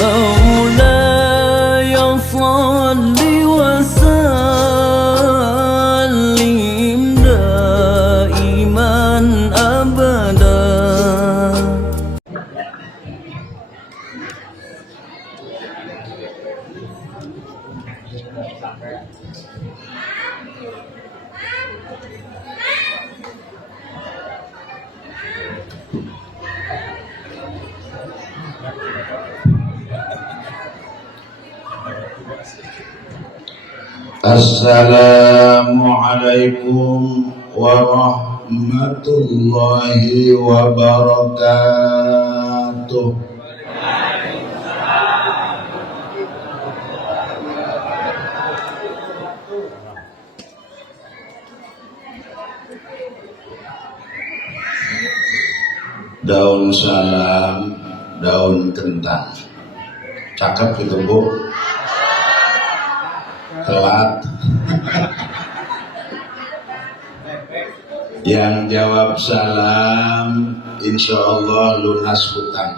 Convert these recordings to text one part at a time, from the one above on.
مولاي صل وسلم دائما أبدا. Assalamualaikum warahmatullahi wabarakatuh. Daun salam, daun kentang. Cakep gitu Bu. Telat. Yang jawab salam insya Allah lunas hutang.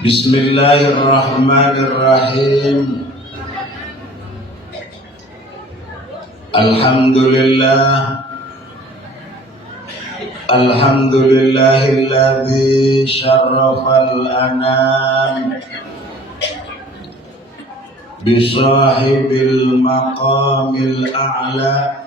Bismillahirrahmanirrahim. Alhamdulillahilladzi syarrafal anam bisahibil maqamil a'la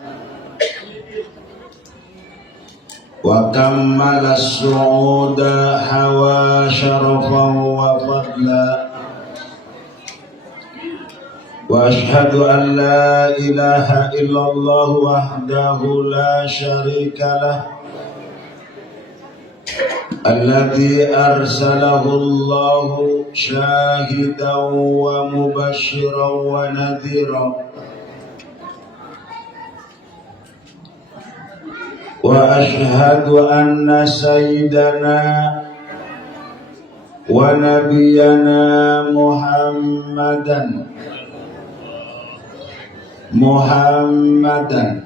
wa kammala as-su'uda hawa syarafan wa fadla. Wa ashhadu an la ilaha illallah wahdahu la syarika lah alladzi arsalahu Allahu syahidan wa mubasysyiran wa nadhiran. Wa ashhadu anna sayyidana wa nabiyyana Muhammadan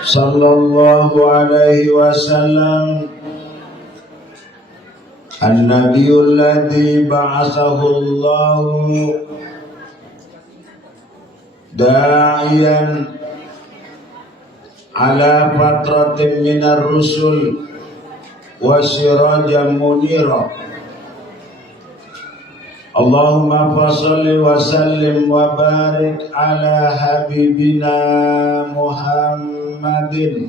sallallahu alaihi wasallam an-nabiyul ladzi ba'athahu Allahu da'iyan ala fatratin minar rusul wa sirajan munira. Allahumma fassalli wa sallim wa barik ala habibina Muhammadin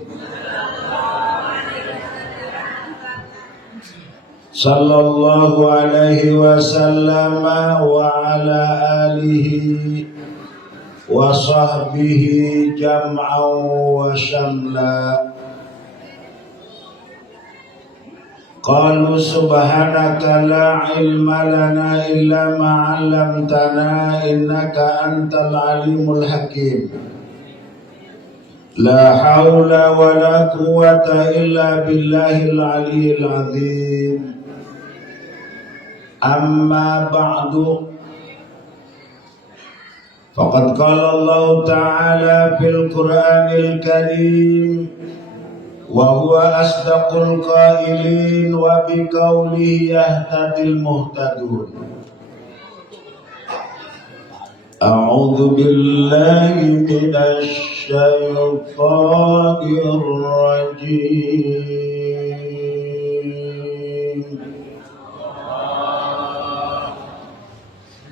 sallallahu alaihi wasallam wa ala alihi wa sahbihi jam'an wa syamla. Qalu subhanaka la ilma lana illa ma 'allamtana innaka antal alimul hakim. La haula wa la quwwata illa billahil aliyyil azim. Amma ba'du. Faqad qala Allah ta'ala fil Qur'anil Karim wa huwa asdaqul qailin wa bi qawlihi yahtadil muhtadun. A'udzu billahi minasy syaithanir rajim.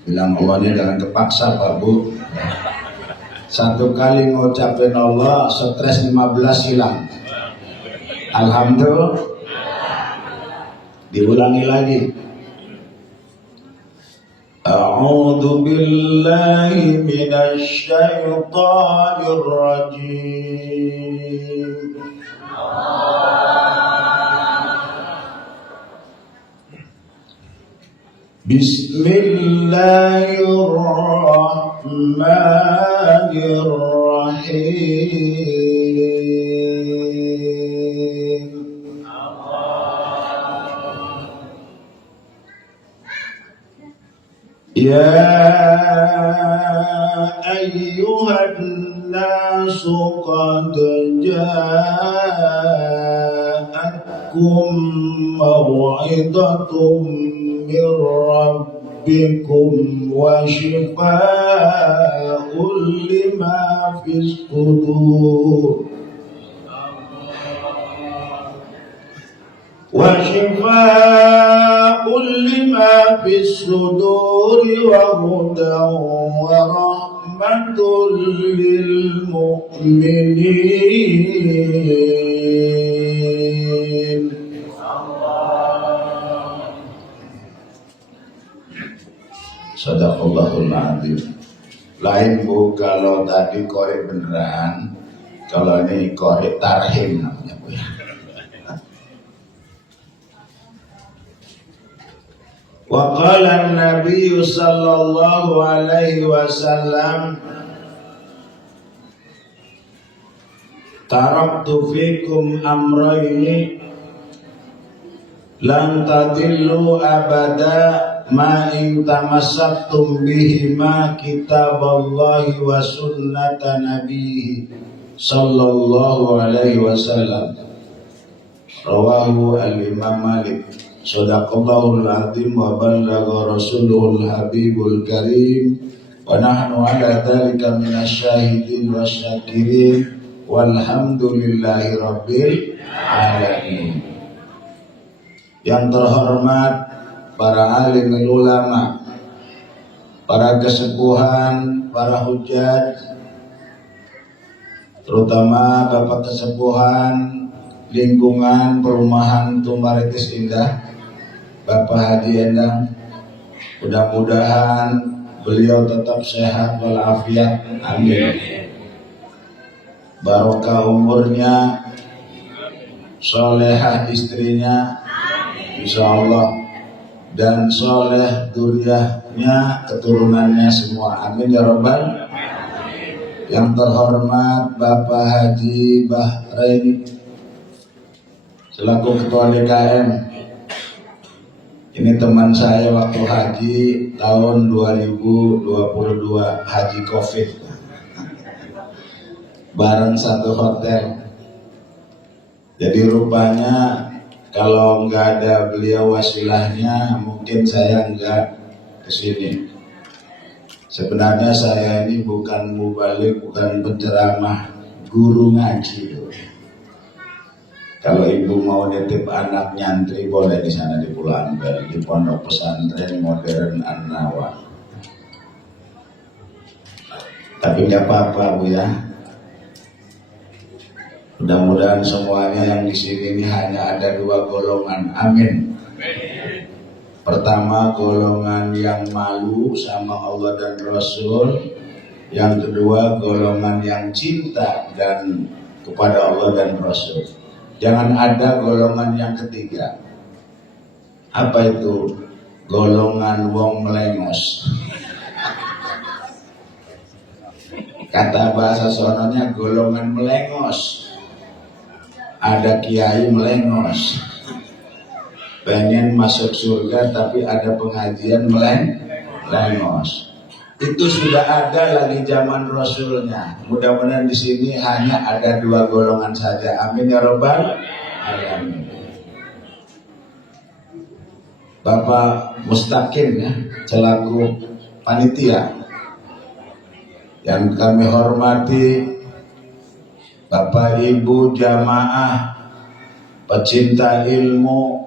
Bilang Allahnya jangan kepaksa Pak Bu. Satu kali ngucapin Allah, stres 15 hilang. Alhamdulillah. Diulangi lagi. A'udzu billahi minasy syaithanir rajim. Bismillahirrahmanirrahim. Ya يا أيها الناس قد جاءتكم موعظة من ربكم وشفاء لما في الصدور وشفاء لما في الصدور وهدى ورحمة للمؤمنين. Sadaqallahul adzim. Lain bu kalau tadi korek beneran, kalau ini korek tarhim namanya bu ya. Wa qala an-nabiy sallallahu alaihi wasallam taraktu fikum amrayni lan tadillu abada ma in tamassaktum bihima kitaballahi wa sunnata nabiyhi sallallahu alaihi wasallam. Rawahu al-Imam Malik. Sadaqallahul azim wa ballagha rasuluhul habibul karim wa nahnu ala dhalika minasyahidin wasyakirin walhamdulillahi rabbil alamin. Yang terhormat para alim ulama, para kesepuhan, para hujjaj, terutama Bapak Kesepuhan lingkungan perumahan Tumaritis Indah, Bapak Haji Endang, mudah-mudahan beliau tetap sehat walafiat, amin. Barokah umurnya, solehah istrinya, insyaallah, dan soleh duriahnya, keturunannya semua, amin ya rabbal. Yang terhormat Bapak Haji Bahrain selaku Ketua DKM. Ini teman saya waktu haji tahun 2022, haji Covid, bareng satu hotel. Jadi rupanya kalau nggak ada beliau wasilahnya, mungkin saya nggak kesini. Sebenarnya saya ini bukan mubalik, bukan penceramah, guru ngaji. Kalau ibu mau nitip anak nyantri boleh di sana di Pulau Ampel, di Pondok Pesantren Modern An-Nawa. Tapi nggak apa-apa bu ya. Mudah-mudahan semuanya yang di sini ini hanya ada dua golongan, amin. Pertama golongan yang malu sama Allah dan Rasul, yang kedua golongan yang cinta dan kepada Allah dan Rasul. Jangan ada golongan yang ketiga. Apa itu? Golongan wong melengos. Kata bahasa sononya golongan melengos. Ada kiai melengos, pengen masuk surga tapi ada pengajian melengos. Itu sudah ada lagi zaman Rasulnya. Mudah-mudahan di sini hanya ada dua golongan saja. Amin ya rabbal alamin. Bapak Mustaqim ya, selaku panitia, yang kami hormati Bapak Ibu jamaah, pecinta ilmu,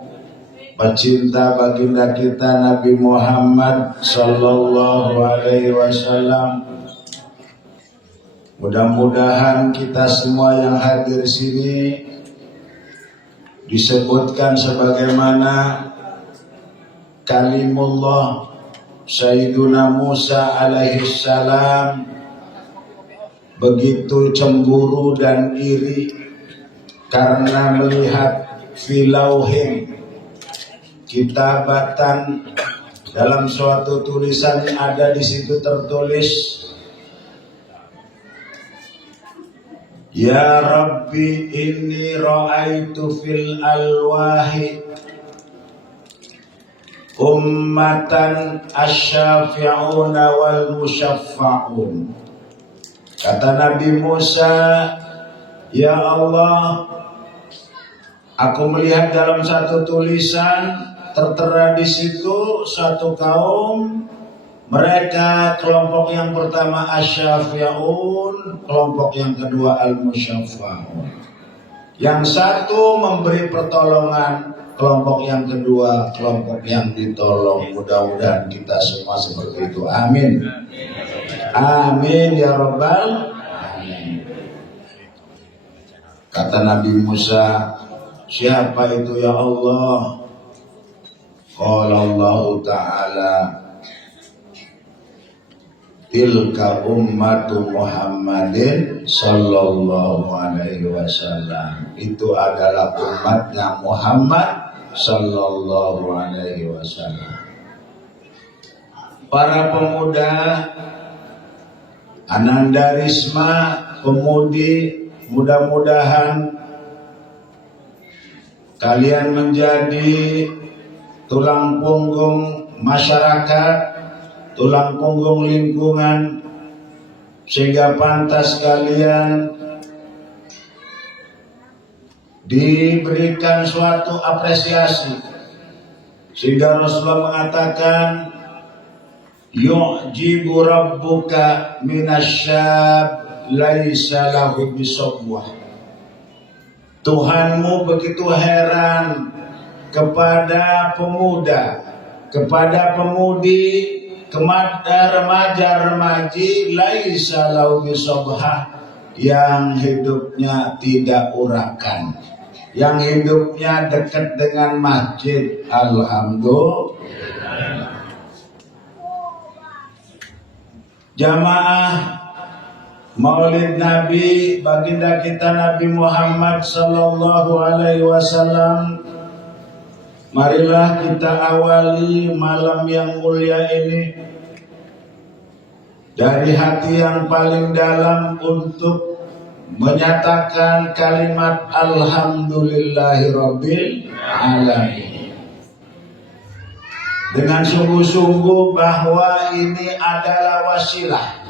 pecinta baginda kita Nabi Muhammad sallallahu alaihi wasallam. Mudah-mudahan kita semua yang hadir di sini disebutkan sebagaimana kalimullah Sayyiduna Musa alaihi salam begitu cemburu dan iri karena melihat filauhin kitabatan, dalam suatu tulisan ada di situ tertulis, Ya Rabbi inni ra'aitu fil alwahi ummatan asyafi'una wal musyaffa'un. Kata Nabi Musa, ya Allah, aku melihat dalam satu tulisan tertera di situ satu kaum, mereka kelompok yang pertama asyafi'un, kelompok yang kedua al-musyaffa'un. Yang satu memberi pertolongan, kelompok yang kedua kelompok yang ditolong. Mudah-mudahan kita semua seperti itu. Amin. Amin ya rabbal alamin. Kata Nabi Musa, siapa itu ya Allah? Qala Allah Ta'ala, tilka ummatu Muhammadin sallallahu alaihi wasallam. Itu adalah umatnya Muhammad sallallahu alaihi wasallam. Para pemuda Anandarisma, pemudi, mudah-mudahan kalian menjadi tulang punggung masyarakat, tulang punggung lingkungan, sehingga pantas kalian diberikan suatu apresiasi. Sehingga Rasulullah mengatakan, yu'jibu rabbuka minasyab laisa lahu bisawwah. Tuhanmu begitu heran kepada pemuda, kepada pemudi, kepada remaja-remaji laisa lahu bisawwah, yang hidupnya tidak urakan, yang hidupnya dekat dengan masjid. Alhamdulillah. Jamaah Maulid Nabi baginda kita Nabi Muhammad sallallahu alaihi wasallam, marilah kita awali malam yang mulia ini dari hati yang paling dalam untuk menyatakan kalimat alhamdulillahirabbil alamin, dengan sungguh-sungguh bahwa ini adalah wasilah.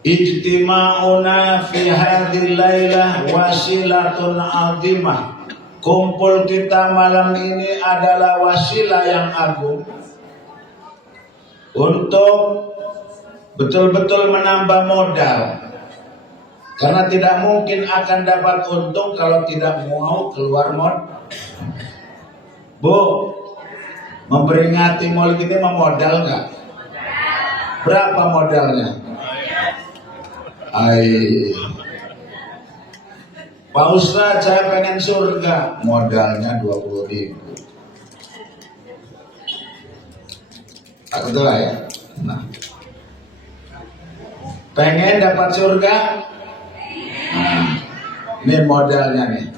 Ijtima'una fi hadhil lailah wasilatun 'azimah. Kumpul kita malam ini adalah wasilah yang agung untuk betul-betul menambah modal. Karena tidak mungkin akan dapat untung kalau tidak mau keluar modal. Bu, memperingati Maulid ini memodal nggak? Berapa modalnya? Pak Ustadz, saya pengen surga, modalnya 20.000. Betul lah ya. Nah, pengen dapat surga, nah, ini modalnya nih.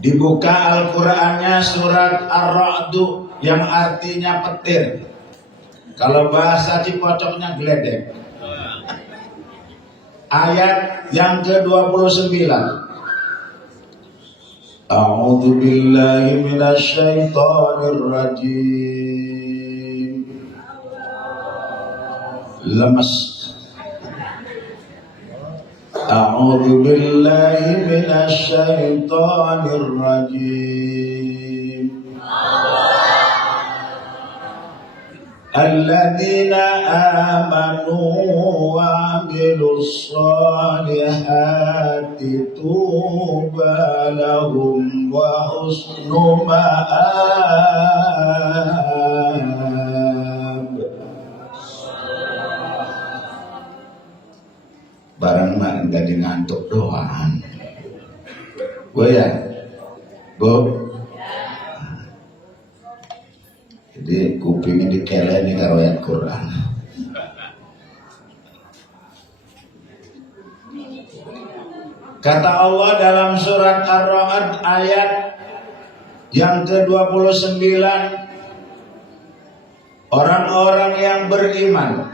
Dibuka Al-Qur'annya surat Ar-Ra'du yang artinya petir. Kalau bahasa Cipocoknya geledek. Ayat yang ke-29. A'udzu billahi minasyaitonir rajim. Lemes. A'udzu billahi minasyaitonir rajim. Alladzina amanu wa amilus solihati tuba lahum wa husnu ma'ab. Barang mak jadi ngantuk doang. Bu ya, Bu. Jadi kupingnya dikeleni karo ayat Quran. Kata Allah dalam surat Ar-Ra'd ayat yang ke-29, orang-orang yang beriman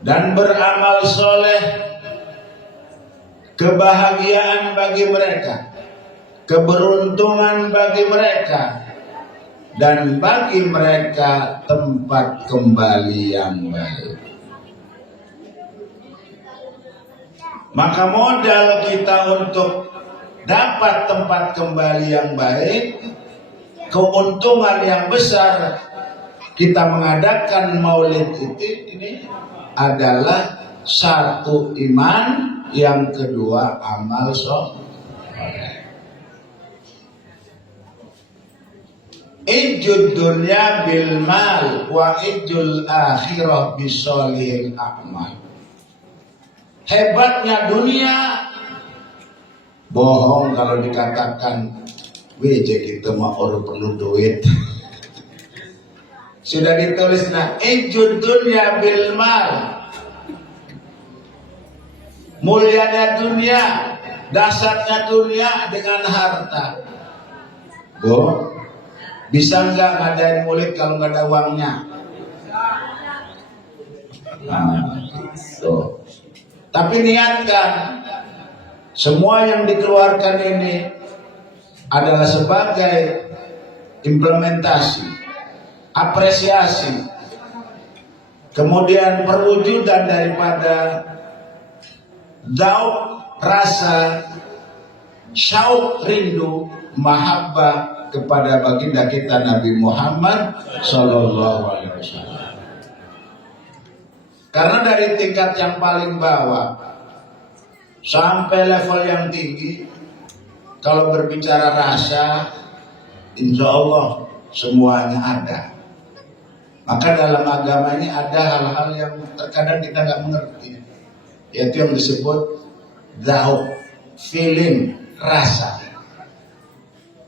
dan beramal soleh, kebahagiaan bagi mereka, keberuntungan bagi mereka, dan bagi mereka tempat kembali yang baik. Maka modal kita untuk dapat tempat kembali yang baik, keuntungan yang besar kita mengadakan maulid ini adalah satu iman, yang kedua amal soleh. Ijud dunya bil mal wa ijul akhirah bisolihil a'mal. Hebatnya dunia, bohong kalau dikatakan WJ kita mah orang perlu duit. Sudah ditulis ijud dunya bil mal. Mulianya dunia, dasarnya dunia dengan harta. Bisa nggak ngadain maulid kalau nggak ada uangnya? Tuh. Tapi niatkan, semua yang dikeluarkan ini adalah sebagai implementasi, apresiasi, kemudian perwujudan daripada daud rasa syauq rindu mahabbah kepada baginda kita Nabi Muhammad Sallallahu Alaihi Wasallam. Karena dari tingkat yang paling bawah sampai level yang tinggi, kalau berbicara rasa, insya Allah semuanya ada. Maka dalam agama ini ada hal-hal yang terkadang kita nggak mengerti, yaitu yang disebut dzauq, feeling, rasa.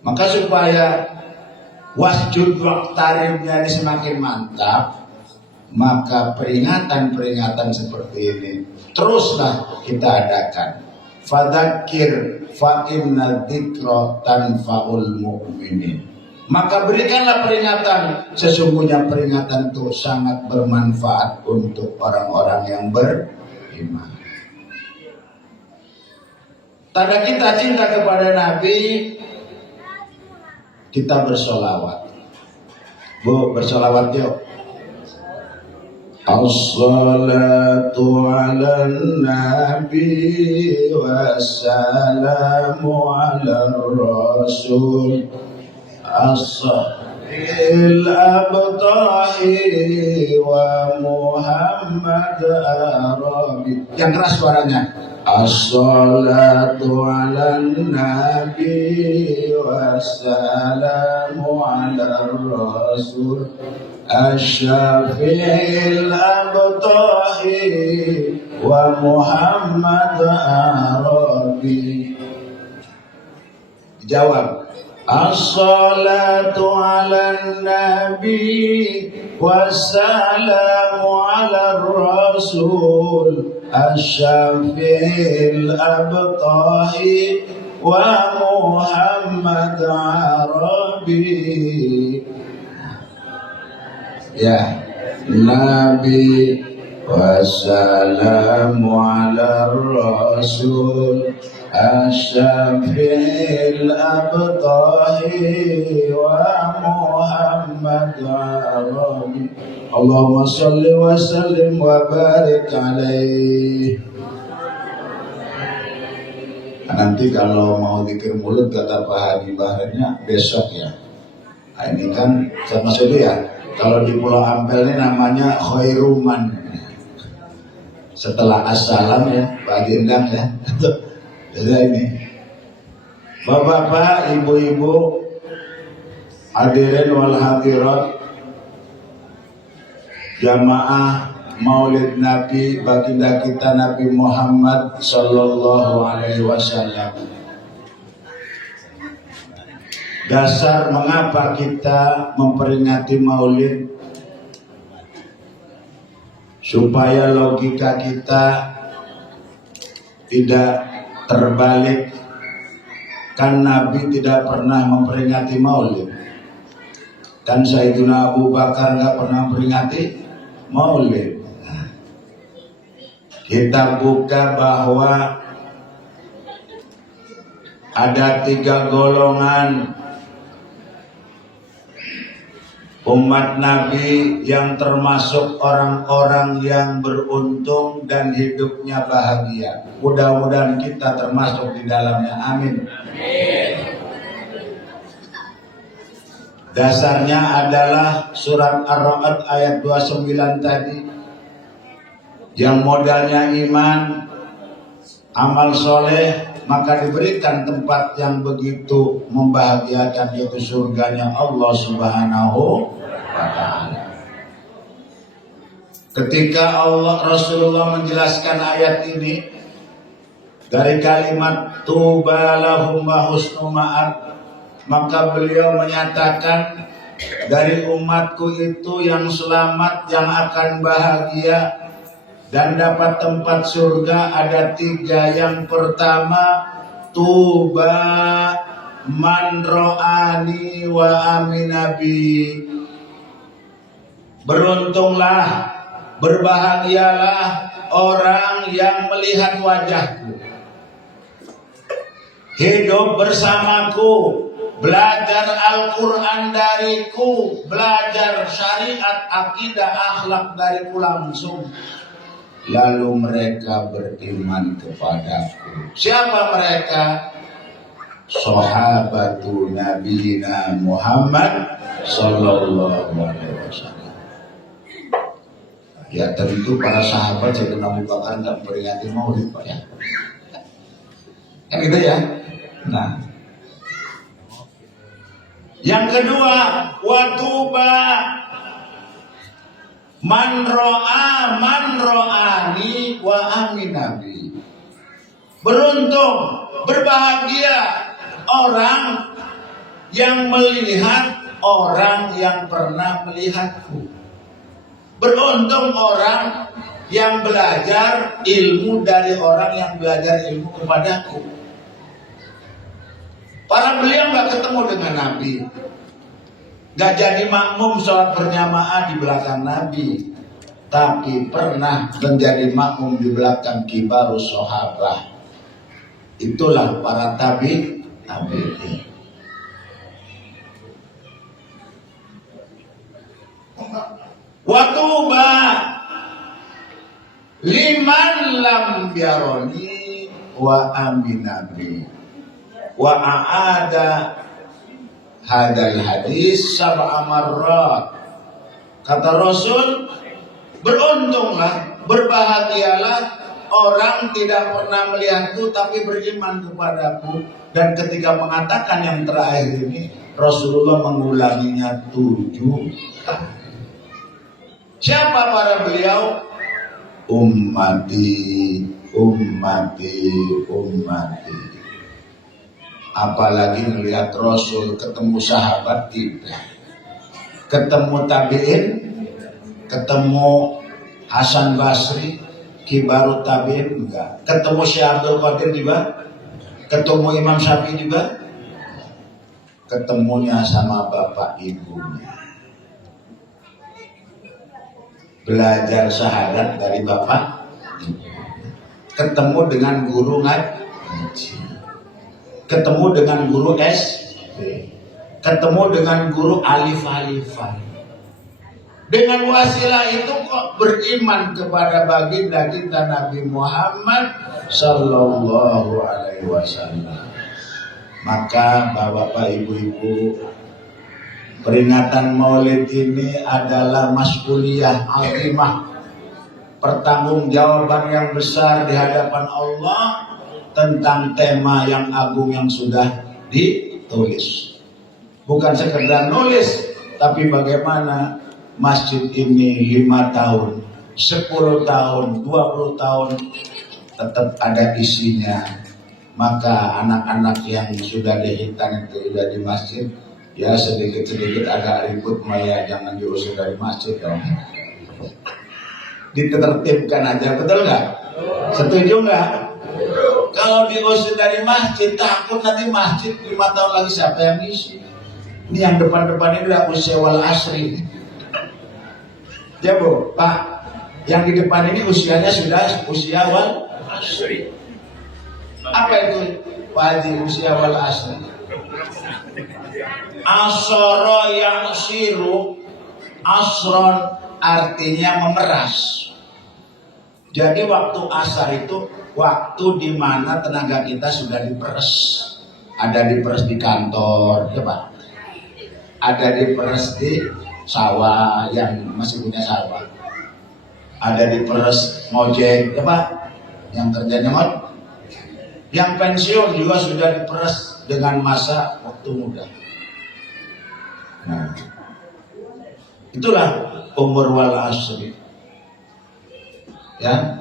Maka supaya wasjud waqtaribnya ini semakin mantap, maka peringatan-peringatan seperti ini teruslah kita adakan. Fadzakir fa inna dzikra tanfa'ul mu'minin. Maka berikanlah peringatan, sesungguhnya peringatan itu sangat bermanfaat untuk orang-orang yang beriman. Tanda kita cinta kepada Nabi, kita bersolawat. Bu, bersolawat yuk. As-salatu ala nabi wassalamu ala rasul as-sahil abtahi wa Muhammad Arabi. Yang keras suaranya. As-salatu ala nabi wassalamu ala rasul Asy-Syafi'il Abtahi wa Muhammad Arabi. Jawab. As-salatu ala nabi wassalamu ala rasul Asy-Syafi'il Abtahi wa Muhammad Arabi. Ya, Nabi wassalamu ala rasul Asy-Syafi'il Abtahi wa Muhammad Arabi. Allahumma salli wa sallim wa barik alaihi. Nanti kalau mau zikir mulut kata Pak Hadi Baharnya besok ya. Nah, ini kan sama dulu ya. Kalau di Pulau Ampel ini namanya khairuman. Setelah assalam ya, Pak Gendang ya. Jadi ini, Bapak-bapak, ibu-ibu, hadirin wal hadirat, jamaah Maulid Nabi baginda kita Nabi Muhammad Sallallahu Alaihi Wasallam. Dasar mengapa kita memperingati Maulid, supaya logika kita tidak terbalik. Kan Nabi tidak pernah memperingati Maulid, kan Sayyidina Abu Bakar nggak pernah memperingati Maulid. Kita buka bahwa ada 3 golongan umat Nabi yang termasuk orang-orang yang beruntung dan hidupnya bahagia. Mudah-mudahan kita termasuk di dalamnya. Amin. Dasarnya adalah surat Ar-Ra'd ayat 29 tadi, yang modalnya iman, amal soleh, maka diberikan tempat yang begitu membahagiakan, yaitu surganya Allah Subhanahu wa Ta'ala. Ketika Rasulullah menjelaskan ayat ini dari kalimat tuba lahum wa husnu ma'ab, maka beliau menyatakan dari umatku itu yang selamat, yang akan bahagia dan dapat tempat surga ada 3. Yang pertama, tuba man ro'ani wa aminabi. Beruntunglah, berbahagialah orang yang melihat wajahku, hidup bersamaku, belajar Al-Quran dariku, belajar syariat, akidah, akhlak dariku langsung, lalu mereka beriman kepadaku. Siapa mereka? Sahabatu Nabiyina Muhammad Sallallahu Alaihi Wasallam. Ya tentu para sahabat Sayyidina Abu Bakar nggak memperingati Maulid, Pak, ya. Kan gitu ya. Nah, yang kedua, watuba man ro'ani wa aminabi. Beruntung, berbahagia orang yang melihat orang yang pernah melihatku. Beruntung orang yang belajar ilmu dari orang yang belajar ilmu kepadaku. Para beliau nggak ketemu dengan Nabi, nggak jadi makmum sholat berjamaah di belakang Nabi, tapi pernah menjadi makmum di belakang kibarus sahabah. Itulah para tabi'in. Watuba liman lam yaroni wa aminabi wa aada hadal hadis sab'a marrat. Kata Rasul, beruntunglah, berbahagialah orang tidak pernah melihatku tapi beriman kepadaku. Dan ketika mengatakan yang terakhir ini, Rasulullah mengulanginya 7 kali. Siapa para beliau? Ummati, ummati, ummati. Apalagi melihat Rasul ketemu sahabat tidak, ketemu tabi'in, ketemu Hasan Basri, kibarut tabi'in enggak, ketemu Syekh Abdul Qadir juga, ketemu Imam Syafi'i juga, ketemunya sama bapak ibunya. Belajar syahadat dari bapak, ketemu dengan guru ngaji, ketemu dengan guru SD, ketemu dengan guru alif-alifan. Dengan wasilah itu kok beriman kepada baginda kita Nabi Muhammad Sallallahu Alaihi Wasallam. Maka bapak-bapak, ibu-ibu, peringatan Maulid ini adalah mas'uliyah azimah, pertanggungjawaban yang besar di hadapan Allah tentang tema yang agung yang sudah ditulis. Bukan sekedar nulis, tapi bagaimana masjid ini 5 tahun, 10 tahun, 20 tahun tetap ada isinya. Maka anak-anak yang sudah dihitan itu sudah di masjid, ya sedikit-sedikit agak ribut, Maya jangan diusir dari masjid dong. Ditertibkan aja, betul nggak? Setuju nggak? Kalau diusir dari masjid, takut nanti masjid 5 tahun lagi siapa yang ngisi? Ini yang depan-depan ini aku sewa asri. Ya Bu, Pak, yang di depan ini usianya sudah usia wal asri. Apa itu? Pak Haji usia wal asri. Asoro yang siru, asron artinya memeras. Jadi waktu asar itu waktu di mana tenaga kita sudah diperes. Ada diperes di kantor, ya Pak. Ada diperes di sawah yang masih punya sawah. Ada diperes ngojek, ya Pak. Yang kerjanya ngojek. Yang pensiun juga sudah diperes dengan masa waktu muda. Nah, itulah umur wal asri. Ya,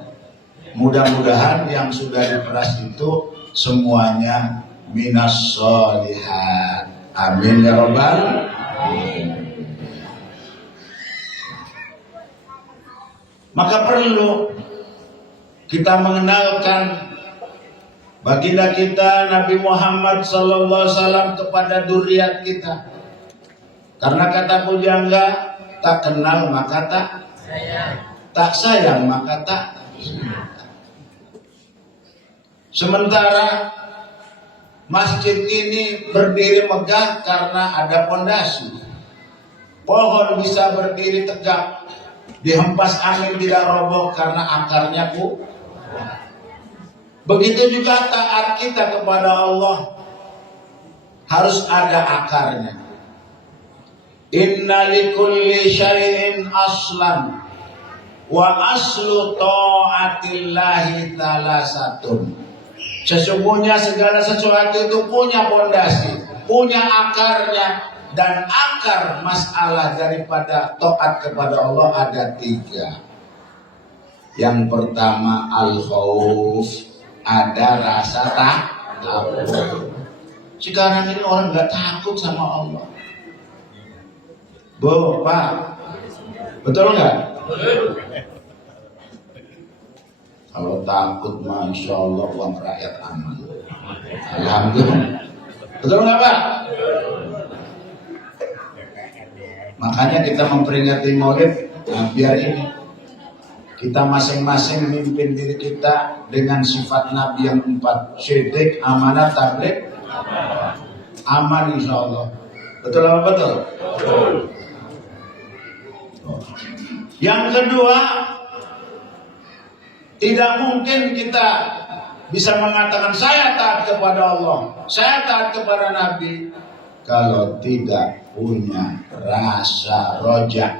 mudah-mudahan yang sudah diperas itu semuanya minas sholihat. Amin ya rabbal alamin. Maka perlu kita mengenalkan baginda kita Nabi Muhammad sallallahu alaihi wasallam kepada dzurriat kita. Karena kata pujangga, tak kenal maka tak sayang. Tak sayang maka tak cinta. Sementara masjid ini berdiri megah karena ada pondasi. Pohon bisa berdiri tegak, dihempas angin tidak roboh karena akarnya kuat. Begitu juga taat kita kepada Allah harus ada akarnya. Inna likulli syai'in aslan wa aslu ta'atillahi talasatun. Sesungguhnya segala sesuatu itu punya pondasi, punya akarnya, dan akar masalah daripada taat kepada Allah ada 3. Yang pertama al-khauf, ada rasa takut. Sekarang ini orang nggak takut sama Allah. Bu, Pak, betul nggak? Kalau takut, masya Allah, uang rakyat aman. Alhamdulillah. Betul nggak Pak? Makanya kita memperingati Maulid, nah biar ini kita masing-masing memimpin diri kita dengan sifat Nabi yang 4: syidik, amanah, tabligh, aman insya Allah. Betul apa betul? Betul. Yang kedua, tidak mungkin kita bisa mengatakan saya taat kepada Allah, saya taat kepada Nabi, kalau tidak punya rasa roja,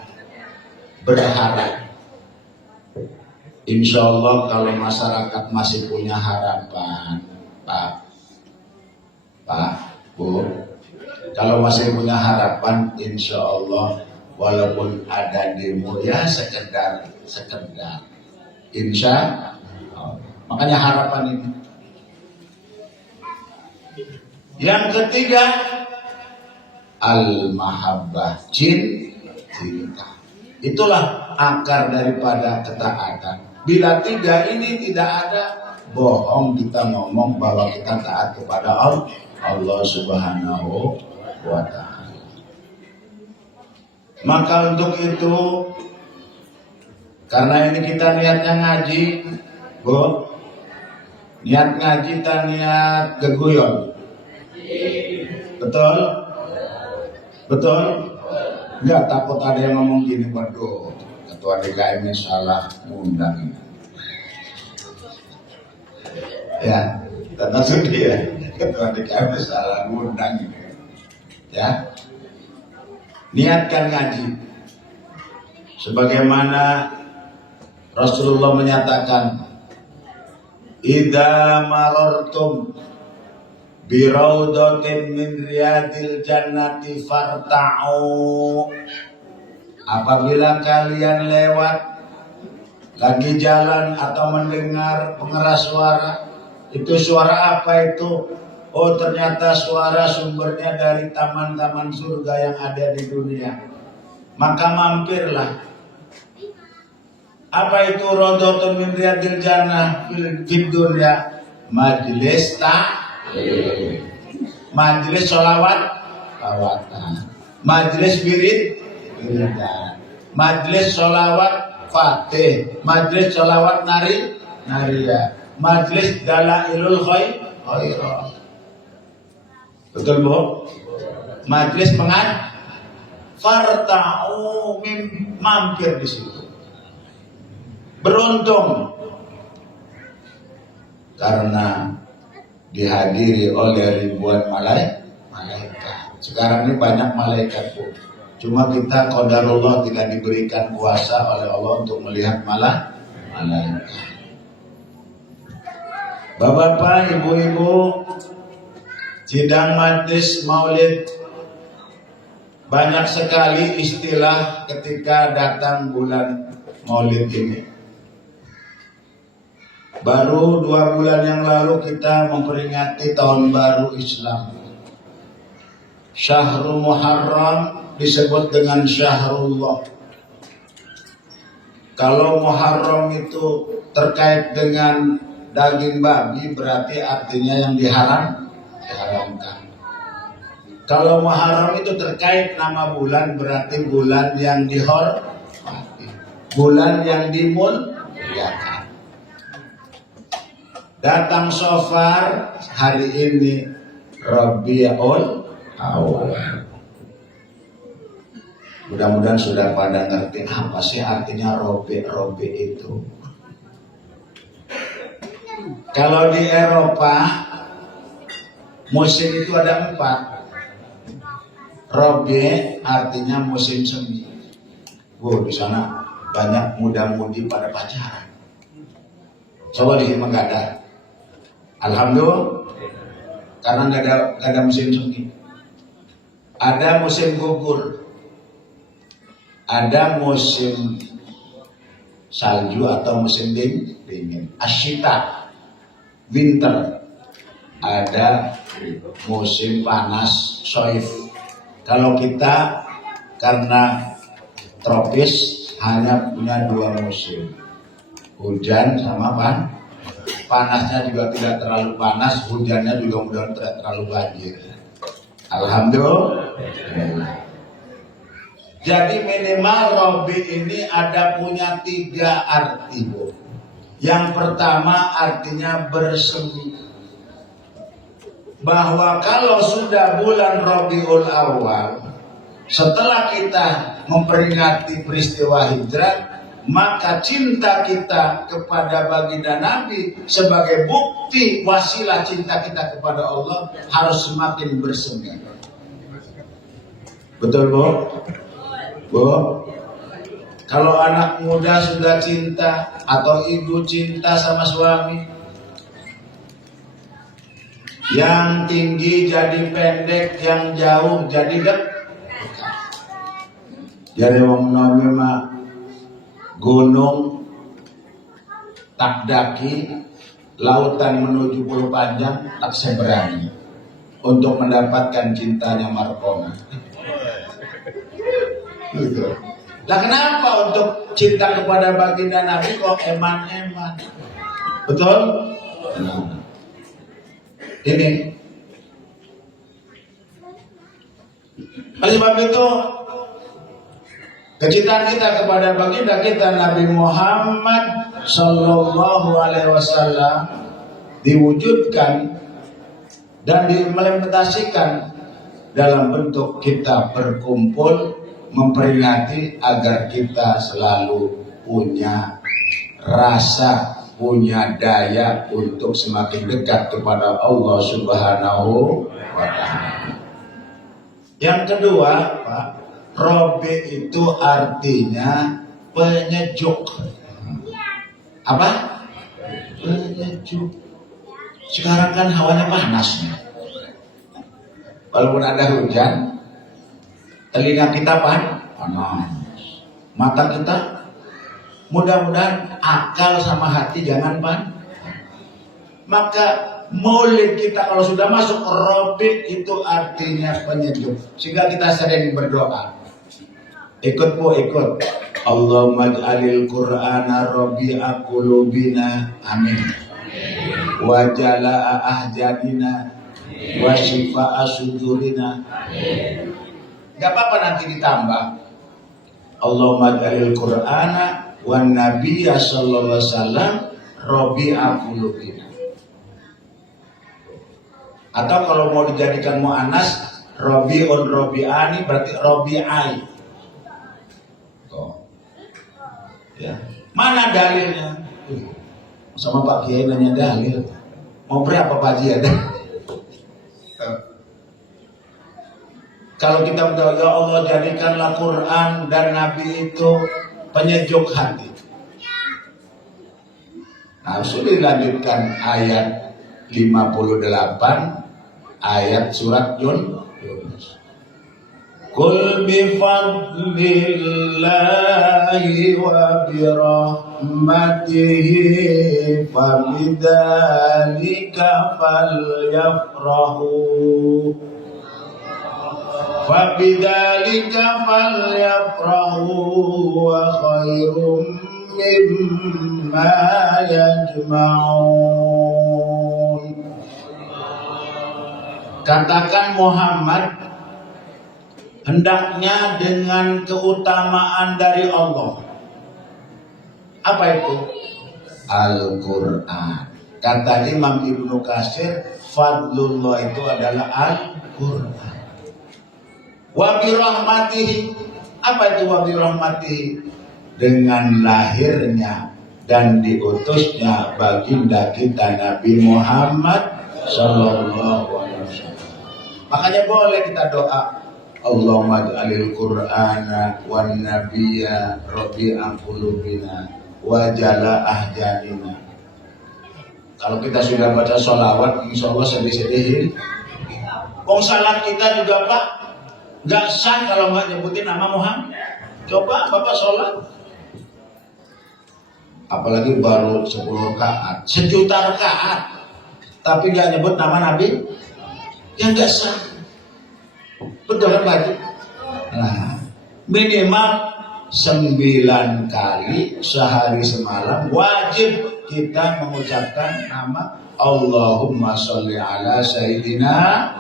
berharap. Insya Allah kalau masyarakat masih punya harapan, Pak, Bu, kalau masih punya harapan, insya Allah walaupun ada demo ya sekedar, insya Allah. Makanya harapan ini. Yang ketiga, al-mahabbah, cinta. Itulah akar daripada ketaatan. Bila 3 ini tidak ada, bohong kita ngomong bahwa kita taat kepada Allah Subhanahu wa ta'ala. Maka untuk itu, karena ini kita niatnya ngaji, Bu, niat ngaji kita niat geguyon. Betul? Betul? Enggak takut ada yang ngomong gini, waduh, ketua DKM ini salah ngundang. Ya, termasuk dia, ketua DKM ini salah ngundang ini. Ya, niatkan ngaji. Sebagaimana Rasulullah menyatakan, idza marartum bi raudatin min riyadil jannati farta'u. Apabila kalian lewat lagi jalan atau mendengar pengeras suara, itu suara apa itu? Oh, ternyata suara sumbernya dari taman-taman surga yang ada di dunia. Maka mampirlah. Apa itu raudhatun min riyadil jannah fid dunya? Majlis majlis sholawat, majlis wiridan, majlis sholawat fatih, majlis sholawat nariyah, majlis dalailul khairah. Betul Bu? Majelis pengajian farta'u mampir di situ. Beruntung karena dihadiri oleh ribuan malaikat. Sekarang ini banyak malaikat Bu. Cuma kita qadarullah tidak diberikan kuasa oleh Allah untuk melihat malaikat. Bapak-bapak, ibu-ibu, sidang majlis maulid, banyak sekali istilah ketika datang bulan maulid ini. Baru 2 bulan yang lalu kita memperingati tahun baru Islam. Syahrul Muharram disebut dengan Syahrullah. Kalau Muharram itu terkait dengan daging babi, berarti artinya yang diharamkan. Kalau Muharram itu terkait nama bulan, berarti bulan yang dihormati, bulan yang dimuliakan. Datang Safar, hari ini Rabiul Awal. Mudah-mudahan sudah pada ngerti apa sih artinya Robi itu. Kalau di Eropa musim itu ada 4. Robi artinya musim semi. Di sana banyak muda-mudi pada pacaran. Coba di sini nggak ada. Alhamdulillah, karena nggak ada musim semi. Ada musim gugur, ada musim salju atau musim dingin. Asyita, winter. Ada musim panas, soif. Kalau kita karena tropis hanya punya 2 musim, hujan sama panasnya juga tidak terlalu panas, hujannya juga mudah tidak terlalu banjir. Alhamdulillah. Jadi minimal Robi ini ada punya 3 arti Bu. Yang pertama artinya bersemi. Bahwa kalau sudah bulan Rabiul Awal, setelah kita memperingati peristiwa hijrah, maka cinta kita kepada baginda Nabi sebagai bukti wasilah cinta kita kepada Allah harus semakin bersemi. Betul Bu? Bu? Kalau anak muda sudah cinta atau ibu cinta sama suami, yang tinggi jadi pendek, yang jauh jadi dekat. Jadi wong nami mah gunung tak daki, lautan menuju pulau panjang tak seberani untuk mendapatkan cintanya Markona. Lah kenapa untuk cinta kepada baginda Nabi kok eman-eman? Betul? Ini oleh sebab itu kecintaan kita kepada baginda kita Nabi Muhammad Sallallahu Alaihi Wasallam diwujudkan dan diimplementasikan dalam bentuk kita berkumpul memperingati agar kita selalu punya rasa, punya daya untuk semakin dekat kepada Allah Subhanahu wa Ta'ala. Yang kedua, Pak, Robi itu artinya penyejuk. Apa? Penyejuk. Sekarang kan hawanya panas. Walaupun ada hujan, telinga kita panas, mata kita, mudah-mudahan akal sama hati jangan panas. Maka maulid kita kalau sudah masuk Robi itu artinya penyejuk, sehingga kita sering berdoa. Ikut Bu, ikut. Allahumma ij'alil Qur'ana rabi'a qulubina, amin. Wa jala'a ahjadina wa shifa'a sudurina. Gak apa-apa nanti ditambah. Allahumma ij'alil Qur'ana wan nabiyya sallallahu alaihi wasallam rabi'a qulubina. Atau kalau mau dijadikan mu'annas, Robi'un Robi'ani berarti Robi'ai. Oh. Ya. Mana dalilnya? Sama Pak Kiai nanya dalil. Mau berapa Pak Haji ada? Kalau kita minta, ya Allah jadikanlah Quran dan Nabi itu penyejuk hati. Nah, sudah dilanjutkan ayat 58 ayat surat Yunus. Qul bi fadlillahi wa bi rahmatihi fabidzalika falyafrahu wa khairum mimma yajma'un. Katakan Muhammad, hendaknya dengan keutamaan dari Allah. Apa itu? Al-Quran. Kata Imam Ibnu Katsir, fadlullah itu adalah Al-Quran. Wa bi rahmatihi. Apa itu wa bi rahmatihi? Dengan lahirnya dan diutusnya baginda kita Nabi Muhammad sallallahu alaihi wasallam. Makanya boleh kita doa, Allahumma ja'alil Qur'ana wan nabiyya rabi'a qulubina wa jala ahjanina. Kalau kita sudah baca sholawat, insya Allah sedih-sedihin. Salat kita juga Pak, nggak sah kalau nggak nyebutin nama Muhammad. Coba Bapak sholat, apalagi baru 10 rakaat, 1.000.000 rakaat, tapi nggak nyebut nama Nabi, yang nggak sah. Betul kan Pak? Nah, minimal 9 kali sehari semalam wajib kita mengucapkan nama Allahumma sholli ala Sayyidina.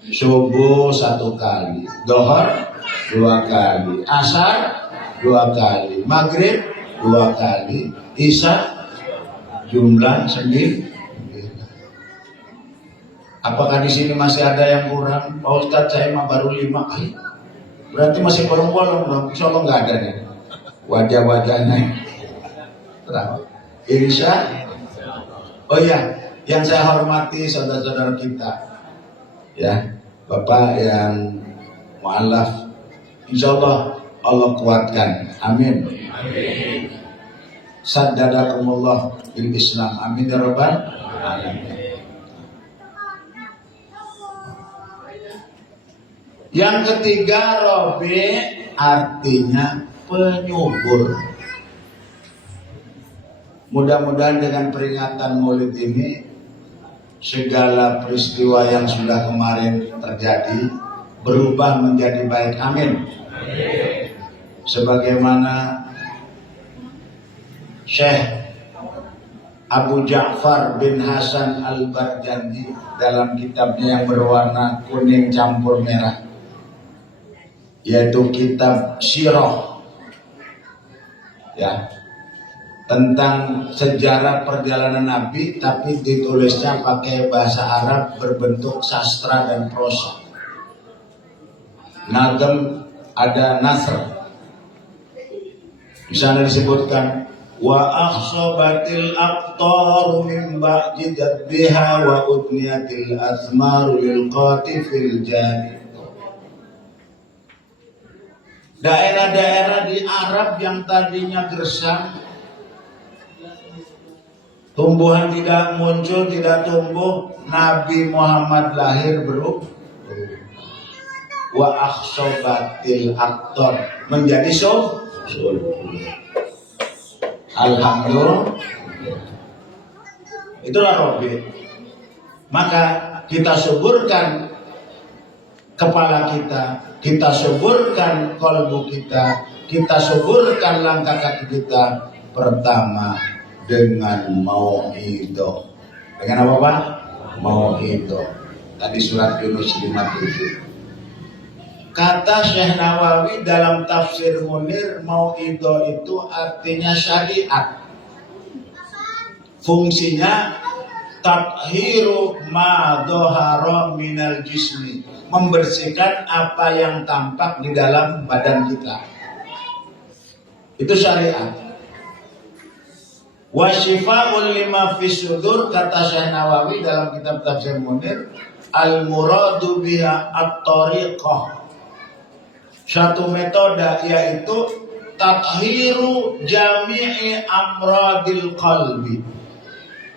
Subuh 1 kali, Dhuhr 2 kali, Asar 2 kali, Maghrib 2 kali, Isya jumlah 9. Apakah di sini masih ada yang kurang? Pak Ustadz, saya mah baru 5. Berarti masih bolong-bolong dong. Insya Allah nggak ada nih wajah-wajahnya. Insya. Oh iya, yang saya hormati saudara-saudara kita, ya, Bapak yang mu'alaf, insya Allah Allah kuatkan. Amin. Amin. Saddadakumullah bil Islam. Amin ya rabbal alamin. Yang ketiga, Robi artinya penyubur. Mudah-mudahan dengan peringatan Maulid ini segala peristiwa yang sudah kemarin terjadi berubah menjadi baik. Amin. Sebagaimana Syekh Abu Ja'far bin Hasan Al-Barjandi dalam kitabnya yang berwarna kuning campur merah, yaitu kitab Sirah, ya, tentang sejarah perjalanan Nabi, tapi ditulisnya pakai bahasa Arab berbentuk sastra dan prosa. Nazm ada nasr. Di sana disebutkan wa akhsabatil aqtaru min ba'di jadbiha wa udniyatil asmaru lil qatifil jani. Daerah-daerah di Arab yang tadinya gersang, tumbuhan tidak muncul, tidak tumbuh, Nabi Muhammad lahir berubah. Wa akhsabatil aqtar menjadi alhamdulillah. Itulah Robi. Maka kita suburkan kepala kita suburkan kolbu kita suburkan langkah kaki kita pertama dengan mau'idhah. Dengan apa Pak? Mau'idhah. Tadi surat Yunus 57. Kata Syekh Nawawi dalam tafsir Munir, mau'idhah itu artinya syariat. Fungsinya Tathiru ma dhahara minal jismi, membersihkan apa yang tampak di dalam badan kita. Itu syariat. Wa syifa'ul lima fis sudur, kata Syekh Nawawi dalam kitab Tafsir Munir, al muradu biha at-tariqah. Satu metode yaitu tathiru jami'i amradil qalbi,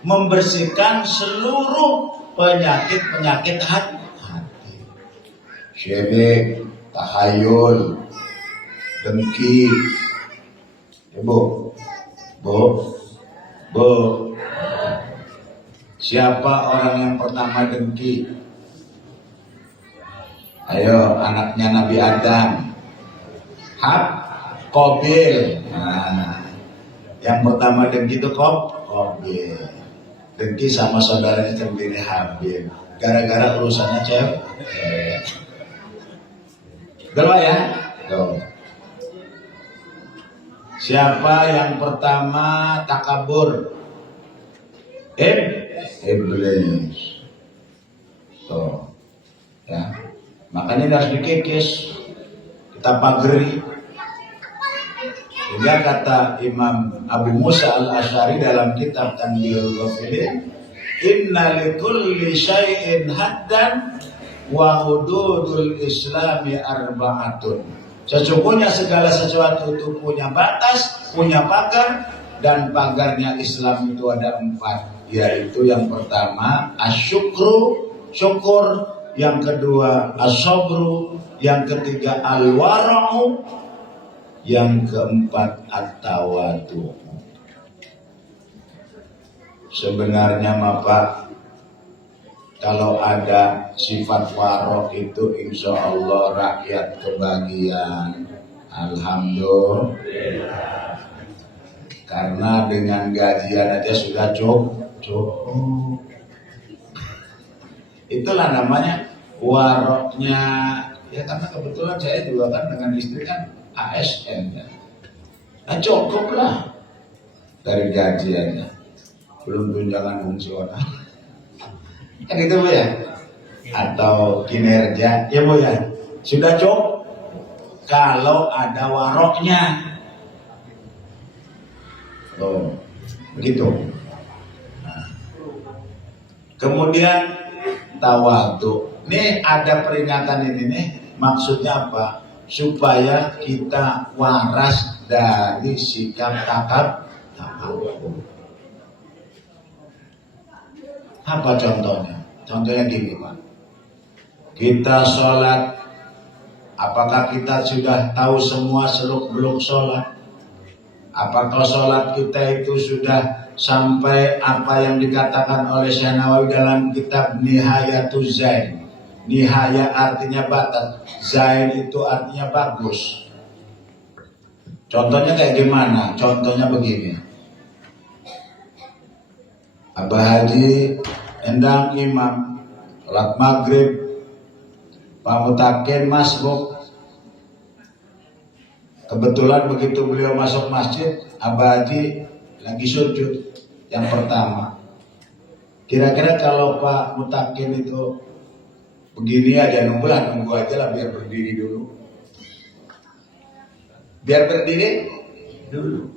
membersihkan seluruh penyakit-penyakit hati. Syirik, tahayul, dengki. Bu. Siapa orang yang pertama dengki? Ayo, anaknya Nabi Adam. Qabil. Nah, yang pertama dengki itu Qabil. Dengki sama saudaranya sendiri Habil. Gara-gara urusannya cewek. Berapa ya? Tuh. Siapa yang pertama takabur? Iblis. Tuh. Ya. Makanya harus dikikis. Kita pageri. Sehingga kata Imam Abu Musa al-Asy'ari dalam kitab Tanbihul Ghafilin, inna likulli syai'in haddan wa hududul islami arba'atun. Sesungguhnya segala sesuatu itu punya batas, punya pagar, dan pagarnya Islam itu ada 4, yaitu yang pertama asyukru, syukur, yang kedua as-sabru, yang ketiga al-wara'u, yang keempat at-tawadu. Sebenarnya Pak, kalau ada sifat warok itu insya Allah rakyat kebagian. Alhamdulillah. Karena dengan gajian aja sudah cukup. Itulah namanya waroknya. Ya karena kebetulan saya juga kan dengan istri kan ASN ya. Nah cukup lah dari gajiannya. Belum tunjangan fungsional. Kan itu Bu ya? Atau kinerja, ya Bu ya? Sudah cukup kalau ada waroknya. Oh, begitu. Nah. Kemudian tawadu. Nih ada peringatan ini nih, maksudnya apa? Supaya kita waras dari sikap takabur. Apa contohnya? Contohnya gini Pak. Kita sholat, apakah kita sudah tahu semua seluk-beluk sholat? Apakah sholat kita itu sudah sampai apa yang dikatakan oleh Syekh Nawawi dalam kitab Nihayatuz Zain? Nihaya artinya batas, Zain itu artinya bagus. Contohnya kayak gimana? Contohnya begini. Abah Haji endang imam sholat maghrib, Pak Mutakin masbuk. Kebetulan begitu beliau masuk masjid, Abah Haji lagi sujud yang pertama. Kira-kira kalau Pak Mutakin itu begini aja, nunggu aja lah biar berdiri dulu. Biar berdiri dulu.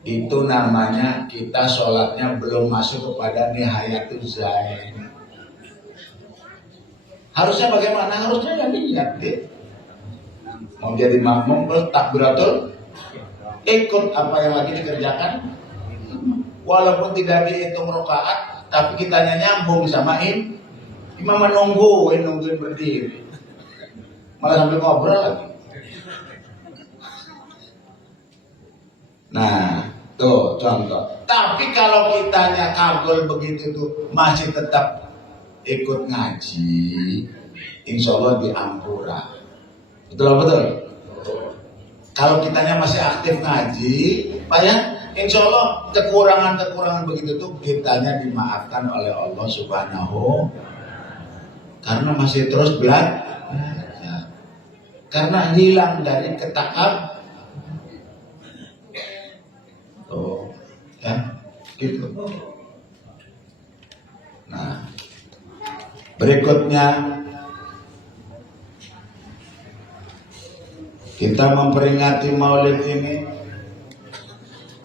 Itu namanya kita sholatnya belum masuk kepada Nihayatuz Zain. Harusnya bagaimana? Harusnya ya niat deh. Mau jadi makmum terus takbiratul, ikut apa yang lagi dikerjakan. Walaupun tidak dihitung rakaat, tapi kitanya nyambung sama imam nungguin berdiri. Malah sambil ngobrol lagi. Nah, tuh contoh. Tapi kalau kitanya kabul begitu tuh masih tetap ikut ngaji, insya Allah diampura. Betul? Kalau kitanya masih aktif ngaji, Pak ya, insya Allah kekurangan begitu tuh kitanya dimaafkan oleh Allah Subhanahu, karena masih terus belajar. Karena hilang dari ketakab. Oh, ya, gitu. Nah, berikutnya kita memperingati Maulid ini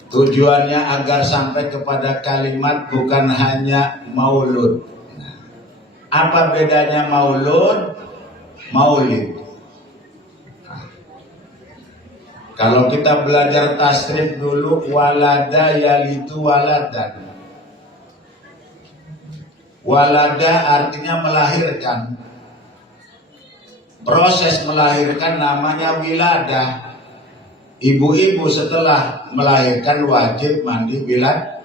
tujuannya agar sampai kepada kalimat bukan hanya maulud. Nah, apa bedanya maulud, maulid? Kalau kita belajar tasrif dulu, walada yalidu waladan. Walada artinya melahirkan. Proses melahirkan namanya wiladah. Ibu-ibu setelah melahirkan wajib mandi wiladah.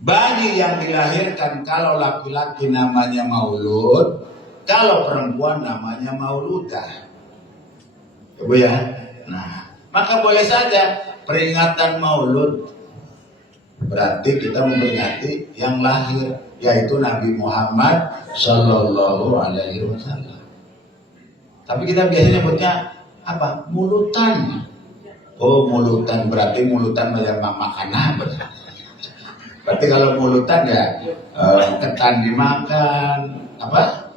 Bayi yang dilahirkan kalau laki-laki namanya maulud, kalau perempuan namanya mauludah. Bu ya. Nah, maka boleh saja peringatan Maulud berarti kita memperingati yang lahir, yaitu Nabi Muhammad Sallallahu Alaihi Wasallam. Tapi kita biasanya nyebutnya apa? Mulutan. Oh, mulutan berarti mulutan macam makan apa? Berarti kalau mulutan ya ketan dimakan, apa?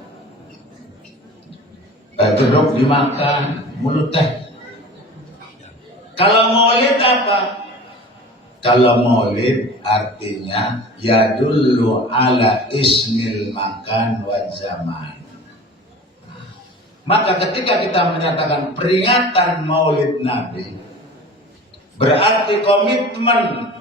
Jeruk dimakan. Mulut teh. Kalau maulid apa? Kalau maulid artinya yadullu ala ismil makan wa zaman. Maka ketika kita menyatakan peringatan maulid Nabi, berarti komitmen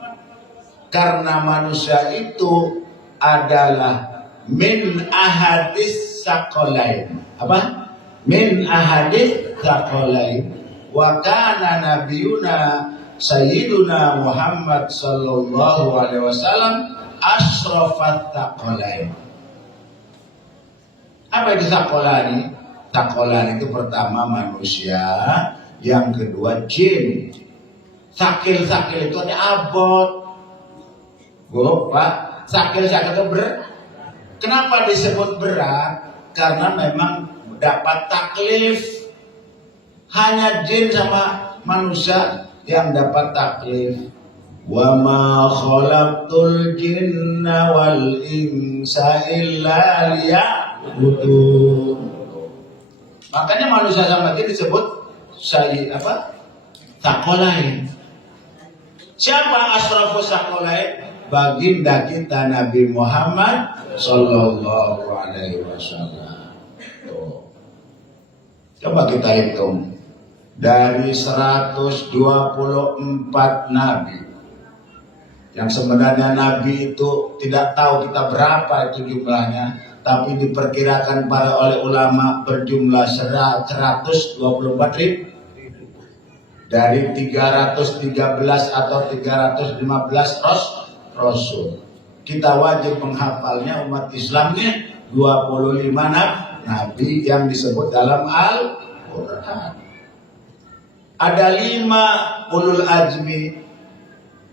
karena manusia itu adalah min ahadis sakolain. Apa? Min ahadits tsaqalain wa kana nabiyuna sayyiduna Muhammad sallallahu alaihi wasallam asyrafat tsaqalain. Apa itu tsaqalain? Tsaqalain itu pertama manusia, yang kedua jin. Sakil-sakil itu ada abot. Bu, Pak, sakil-sakil itu berat. Kenapa disebut berat? Karena memang dapat taklif. Hanya jin sama manusia yang dapat taklif. Wa ma khalaqtul jinna wal insa illa liya'budun. Makanya manusia sama jin disebut Tsaqalain. Siapa asrafus tsaqalain? Baginda kita Nabi Muhammad sallallahu alaihi wasallam. Coba kita hitung dari 124 nabi, yang sebenarnya nabi itu tidak tahu kita berapa itu jumlahnya, tapi diperkirakan oleh ulama berjumlah 124.000 dari 313 atau 315 rasul. Kita wajib menghafalnya, umat Islamnya 25 nabi yang disebut dalam Al-Quran. Ada 5 ulul azmi.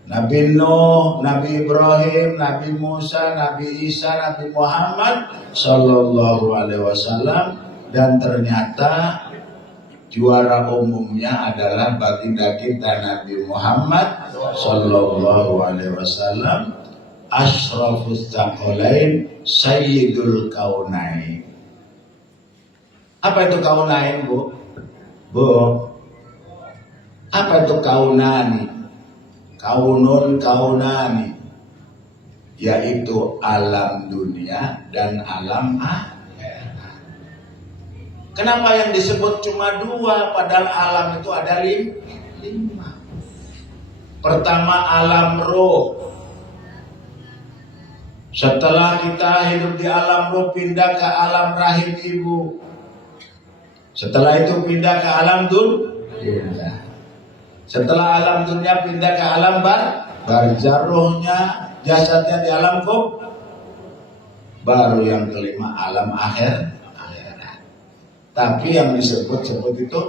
Nabi Nuh, Nabi Ibrahim, Nabi Musa, Nabi Isa, Nabi Muhammad Sallallahu Alaihi Wasallam. Dan ternyata juara umumnya adalah baginda kita Nabi Muhammad Sallallahu Alaihi Wasallam, asyrafus tsaqalain, sayyidul kaunain. Apa itu kaunain, Bu? Bu, apa itu kaunani? Kaunun, kaunani, yaitu alam dunia dan alam akhirat. Kenapa yang disebut cuma 2 padahal alam itu ada 5? Pertama alam roh. Setelah kita hidup di alam roh, pindah ke alam rahim ibu. Setelah itu pindah ke alam dunia. Setelah alam dunia pindah ke alam barzah, rohnya, jasadnya di alam kubur. Baru yang kelima alam akhirat. Tapi yang disebut-sebut itu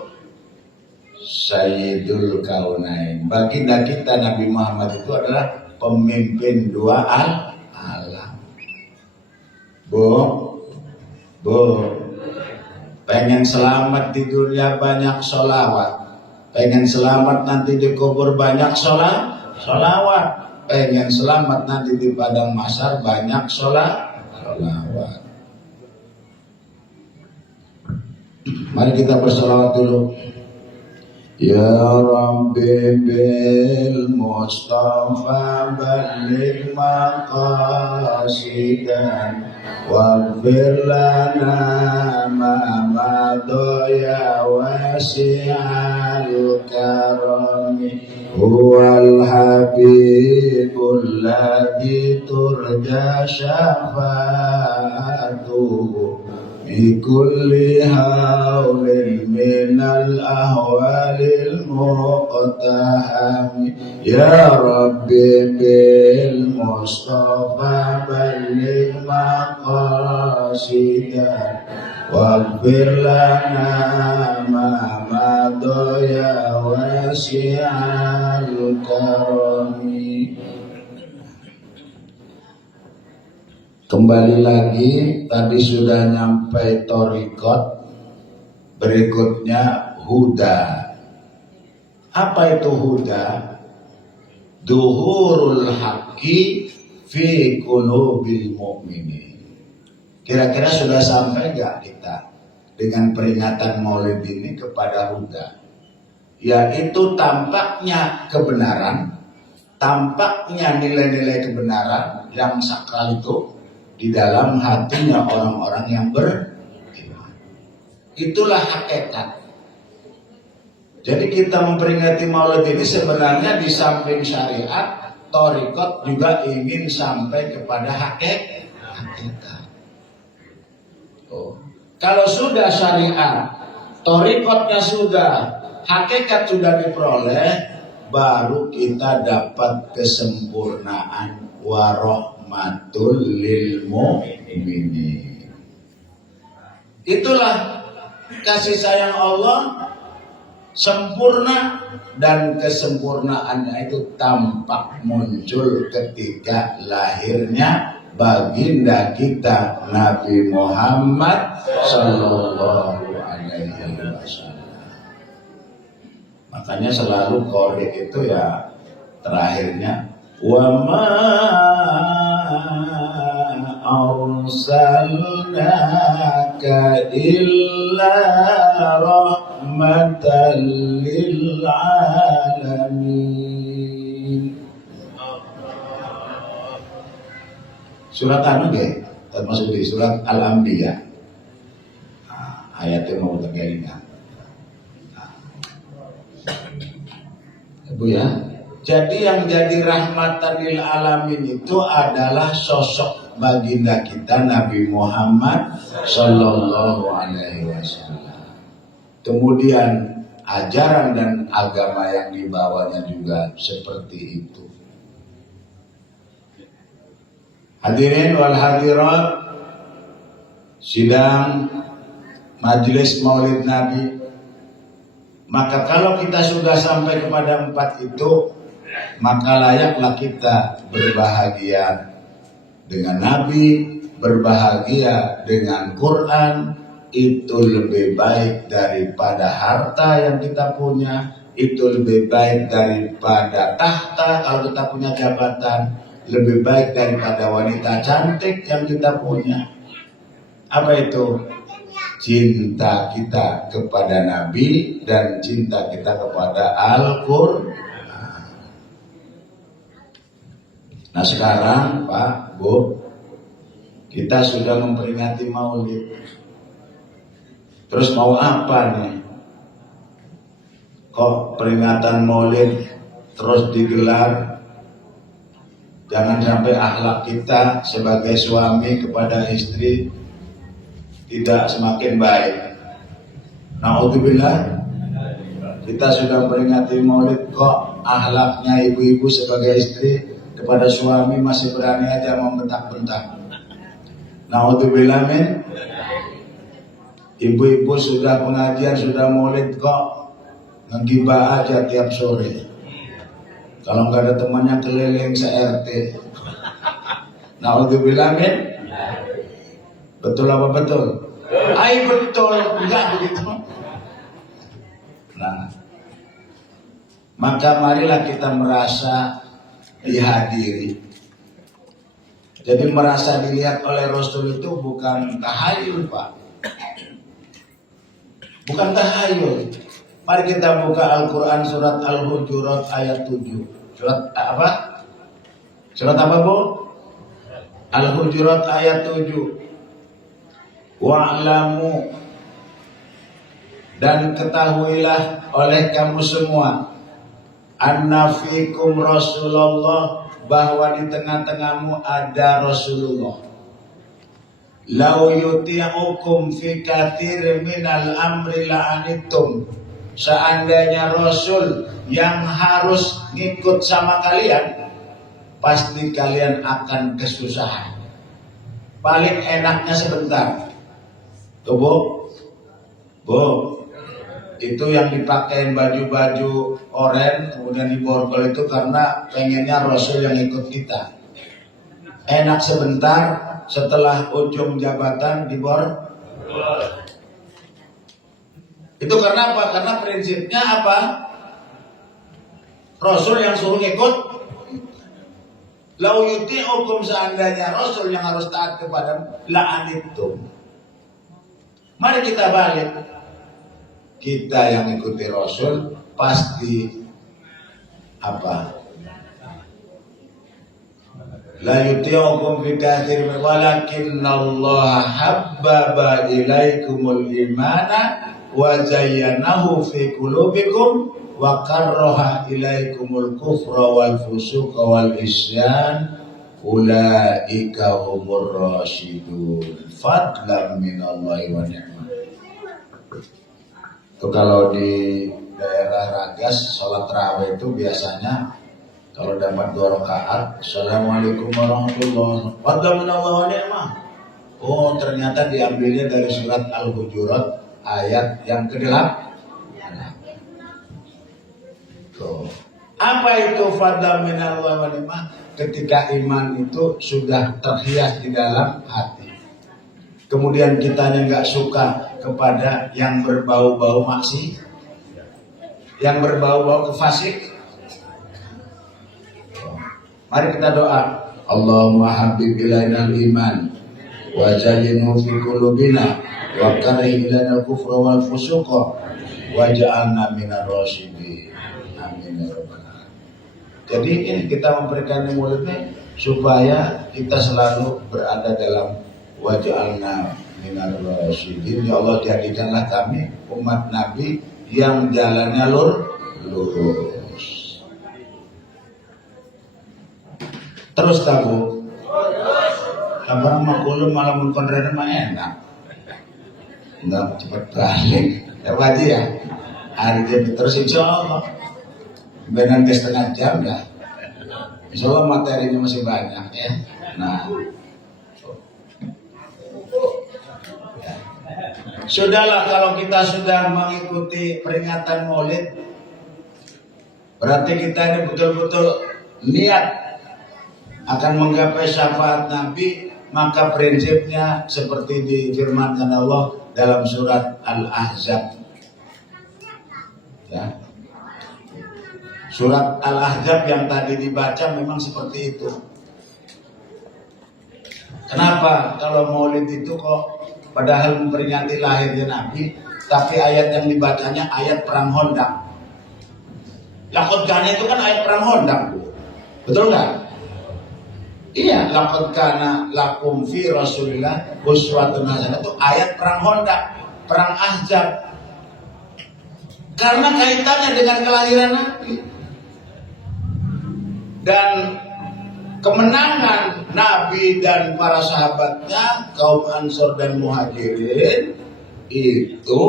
Sayyidul Kaunain. Baginda kita Nabi Muhammad itu adalah pemimpin 2 alam. Bu, pengen selamat di dunia banyak sholawat. Pengen selamat nanti di kubur banyak sholawat. pengen selamat nanti di padang mahsyar, banyak sholawat. Mari kita bersolawat dulu. Ya Rabbi bil Mustafa balligh maqasidan waghfir lana ma madaya wasi'al karami huwal habibul ladzi turja syafa'atuhu bikulli haulin minal ahwalil muqtahami ya Rabbi bil Mustafa balligh maqasidan waghfir lana ma madaya wasi'al karami. Kembali lagi, tadi sudah nyampe torikot, berikutnya huda. Apa itu huda? Duhurul haqqi fi qulubil mu'minin. Kira-kira sudah sampai gak kita dengan peringatan maulid ini kepada huda? Yaitu tampaknya kebenaran, tampaknya nilai-nilai kebenaran yang sakral itu di dalam hatinya orang-orang yang beriman. Itulah hakikat. Jadi kita memperingati maulid ini sebenarnya di samping syariat, thariqat juga ingin sampai kepada hakikat. Kalau sudah syariat, thariqatnya sudah, hakikat sudah diperoleh, baru kita dapat kesempurnaan warahmatul lil mu'minin. Itulah kasih sayang Allah sempurna, dan kesempurnaannya itu tampak muncul ketika lahirnya baginda kita Nabi Muhammad Sallallahu Alaihi Wasallam. Makanya selalu qori itu ya terakhirnya wa ma arsalnaka illa rahmatan lil alamin. Surat anu deh, termasuk di surat Al-Anbiya. Ayatnya mau terkaitan. Ibu ya. Jadi yang jadi rahmatan lil alamin itu adalah sosok baginda kita Nabi Muhammad Sallallahu Alaihi Wasallam. Kemudian ajaran dan agama yang dibawanya juga seperti itu. Hadirin wal hadirat, sidang majelis Maulid Nabi. Maka kalau kita sudah sampai kepada 4 itu, maka layaklah kita berbahagia dengan Nabi, berbahagia dengan Quran. Itu lebih baik daripada harta yang kita punya, itu lebih baik daripada tahta kalau kita punya jabatan, lebih baik daripada wanita cantik yang kita punya. Apa itu? Cinta kita kepada Nabi dan cinta kita kepada Al-Quran. Nah sekarang Pak, Bu, kita sudah memperingati maulid. Terus mau apa nih? Kok peringatan maulid terus digelar? Jangan sampai akhlak kita sebagai suami kepada istri tidak semakin baik. Na'udzubillah. Kita sudah memperingati maulid, kok akhlaknya ibu-ibu sebagai istri kepada suami masih berani aja membentak-bentak. Na'udzubillah min. Ibu-ibu sudah pengajian, sudah maulid, kok ngegibah aja tiap sore. Kalau nggak ada temannya keliling se-RT. Na'udzubillah min. Betul apa betul? Ay betul, enggak begitu. Nah, maka marilah kita merasa dihadiri. Jadi merasa dilihat oleh Rasul itu bukan tahayul, Pak. Bukan tahayul. Mari kita buka Al-Quran surat Al-Hujurat ayat 7. Surat apa? Surat apa, Bu? Al-Hujurat ayat 7. Wa'lamu, dan ketahuilah oleh kamu semua, anna fikum Rasulullah, bahwa di tengah-tengahmu ada Rasulullah. Lau yuti'ukum fi katsir minal amri la'anittum, seandainya Rasul yang harus ngikut sama kalian, pasti kalian akan kesusahan. Paling enaknya sebentar. Tuh, Bu, itu yang dipakein baju-baju oranye kemudian diborgol itu karena pengennya Rasul yang ikut kita. Enak sebentar, setelah ujung jabatan diborgol. Itu karena apa? Karena prinsipnya apa? Rasul yang suruh ikut. Lau yuti'ukum, seandainya Rasul yang harus taat kepada la'anittum. Mari kita balik. Kita yang ikuti Rasul pasti apa? La yuti'ukum fi katsirin walakinallaha habbaba ilaikumul imana wa zayyanahu fi qulubikum wa karraha ilaikumul kufra wal fusuqa wal isyan ulaika humur rasyidun fadlan minallahi wa ni'mah. Itu kalau di daerah Ragas sholat tarawih itu biasanya kalau dapat 2 rakaat, assalamualaikum warahmatullahi wabarakatuh, fadlan minallahi wa ni'mah. Oh, ternyata diambilnya dari surat Al-Hujurat ayat yang ke-8. Tuh. Apa itu fadlan minallahi wa ni'mah? Ketika iman itu sudah terhias di dalam hati. Kemudian kitanya nggak suka kepada yang berbau-bau maksi, yang berbau-bau kefasik. Mari kita doa. Allahumma habib ilainal iman wa zayyinhu fi qulubina wa karrih ilainal kufra wal fusuqa waj'alna minar rasyidin. Amin ya rabbal alamin. Jadi ini kita memberikan mulut ini supaya kita selalu berada dalam waj'alna minar rasyidin. Ya Allah, jadikanlah kami umat Nabi yang jalannya lurus. Terus tahu. Kabar makulum malam konrena mah enak. Enggak cepat balik. Ya wajib ya. Hari jam terus insya Allah. Benar ke setengah jam ya. Insya Allah materinya masih banyak ya. Nah. Sudahlah, kalau kita sudah mengikuti peringatan Maulid, berarti kita ini betul-betul niat akan menggapai syafaat Nabi. Maka prinsipnya seperti difirmankan Allah dalam surat Al-Ahzab. Ya. Surat Al-Ahzab yang tadi dibaca memang seperti itu. Kenapa kalau Maulid itu kok padahal memperingati lahirnya Nabi, tapi ayat yang dibacanya ayat perang Hondak. Laqad kana itu kan ayat perang Hondak, Bu. Betul nggak? Iya, laqad kana lakum fi Rasulillah uswatun hasanah itu ayat perang Hondak, perang Ahzab. Karena kaitannya dengan kelahiran Nabi. Dan kemenangan Nabi dan para sahabatnya, kaum Ansor dan Muhajirin, itu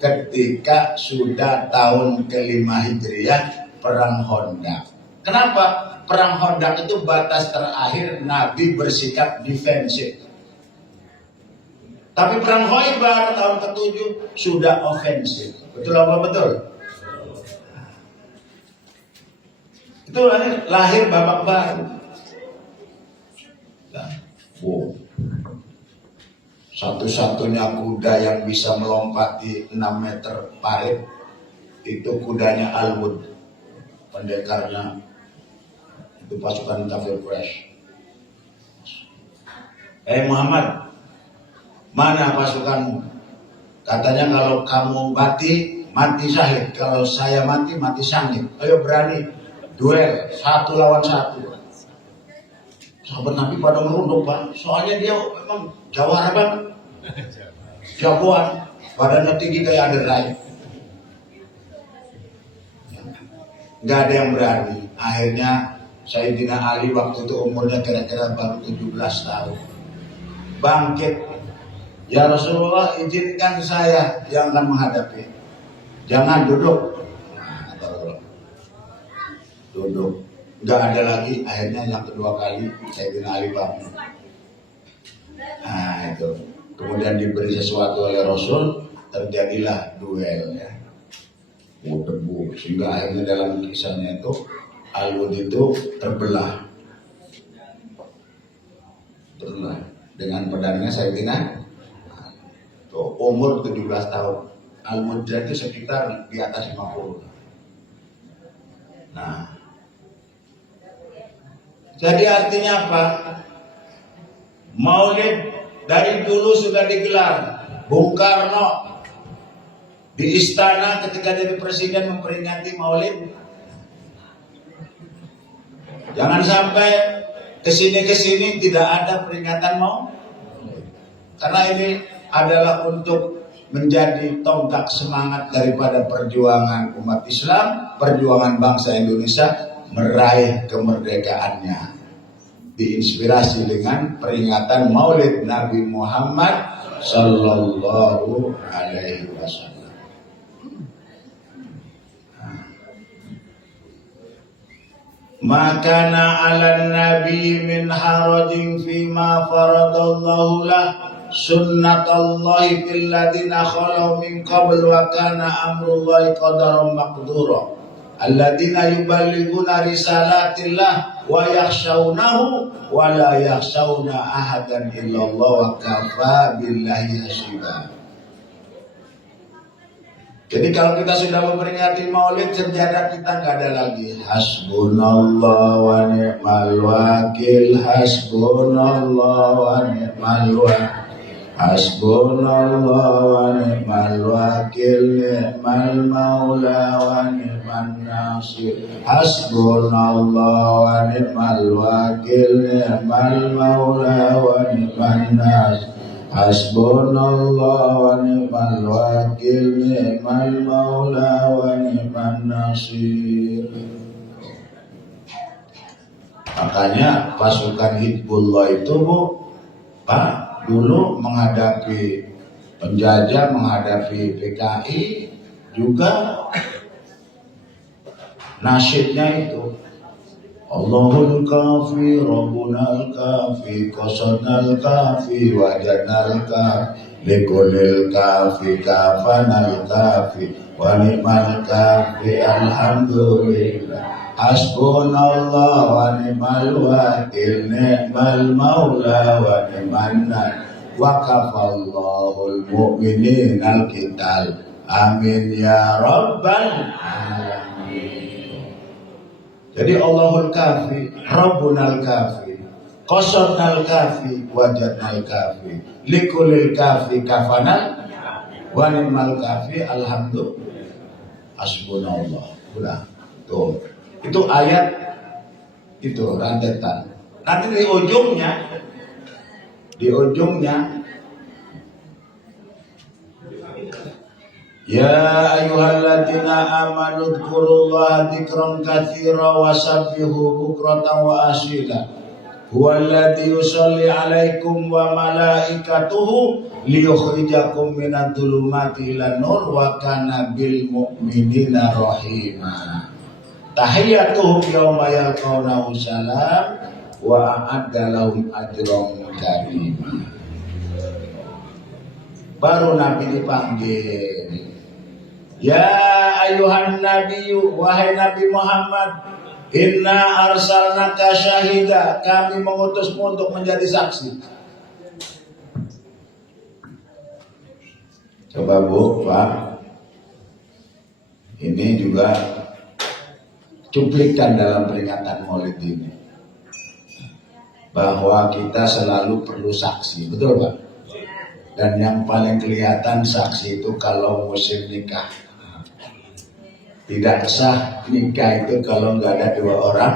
ketika sudah tahun ke-5 Hijriah, perang Hondak. Kenapa? Perang Hondak itu batas terakhir Nabi bersikap defensif. Tapi perang Khaibar tahun ke-7 sudah ofensif. Betul apa betul? Itu lahir babak baru. Wow. Satu-satunya kuda yang bisa melompati 6 meter parit itu kudanya Al-Wud, pendekarnya Itu pasukan kafir Quraisy. Muhammad, mana pasukanmu? Katanya kalau kamu mati, mati syahid. Kalau saya mati, mati syahid. Ayo berani duel 1 lawan 1. Sahabat Nabi pada merunduk, Pak. Soalnya dia memang jawara banget. Jagoan, badannya tinggi kayak aderai. Nggak ada yang berani. Akhirnya Sayyidina Ali waktu itu umurnya kira-kira baru 17 tahun. Bangkit, ya Rasulullah, izinkan saya yang akan menghadapi. Jangan duduk. Duduk. Nggak ada lagi. Akhirnya yang kedua kali Sayyidina Ali bangun. Nah itu. Kemudian diberi sesuatu oleh Rasul, terjadilah duel ya. Debu, sehingga akhirnya dalam kisahnya itu Al-Wud itu terbelah dengan pedangnya Sayyidina umur 17 tahun. Al-Wud itu sekitar di atas 50. Nah, jadi artinya apa? Maulid dari dulu sudah digelar. Bung Karno di istana ketika jadi presiden memperingati Maulid. Jangan sampai kesini tidak ada peringatan Maulid. Karena ini adalah untuk menjadi tonggak semangat daripada perjuangan umat Islam, perjuangan bangsa Indonesia meraih kemerdekaannya. Diinspirasi dengan peringatan Maulid Nabi Muhammad Sallallahu Alaihi Wasallam. Makana ala nabi min harajin fima faradallahu lah sunnatullahi fil ladina khalau min qabl wa kana amrullahi qadaran maqdura alladina yuballighuna risalatillah wa yakhshawnahu wa la yakhshawna ahadan illallah wa kafa billahi hasiba. Jadi kalau kita sudah memperingati Maulid, sejarah kita nggak ada lagi hasbunallah wa ni'mal wakil, hasbunallah wa ni'mal wakil, hasbunallah wa ni'mal wakil, ni'mal maula wa ni'man nasir, hasbunallah wa ni'mal wakil, ni'mal maula wa ni'man nasir, hasbunallah wa ni'mal wakil, ni'mal maula wa ni'man nasir. Makanya pasukan Hizbullah itu Pak, dulu menghadapi penjajah, menghadapi PKI juga nasyidnya itu Allahul kafi, Rabbunal kafi, qasadnal kafi, wajadnal kafi, likulil kafi, kafanal kafi, wa ni'mal kafi, alhamdulillah, hasbunallah wa ni'mal wakil, ni'mal maula wa ni'man nasir, wa kafallahul mu'mininal qital, amin ya rabbal alamin. Jadi Allahul kafi, Rabbunal kafi, qasadnal kafi, wajadnal kafi, likulil kafi, kafanal, wa ni'mal kafi, alhamdulillah, hasbunallah. Udah, tuh. Itu ayat itu rantetan. Nanti di ujungnya ya ayyuhalladzina amanu dzkurullaha dzikran katsira wa sabbihu bukratan wa asila huwallazi yusalli 'alaikum wa malaikatuhu liyukhrijakum minadh dhulumati ilan nur wa kana bil mu'minina rahima tahiyyatuhum yawma yalqawnahu salam wa a'adda lahum ajran karima. Baru Nabi dipanggil, ya ayuhan nabiyyu, wahai Nabi Muhammad, inna arsalnaka syahida, kami mengutusmu untuk menjadi saksi. Coba Bu, Pak, ini juga cuplikan dalam peringatan Maulid ini, bahwa kita selalu perlu saksi, betul Pak? Dan yang paling kelihatan saksi itu kalau musim nikah. Tidak sah nikah itu kalau nggak ada dua orang.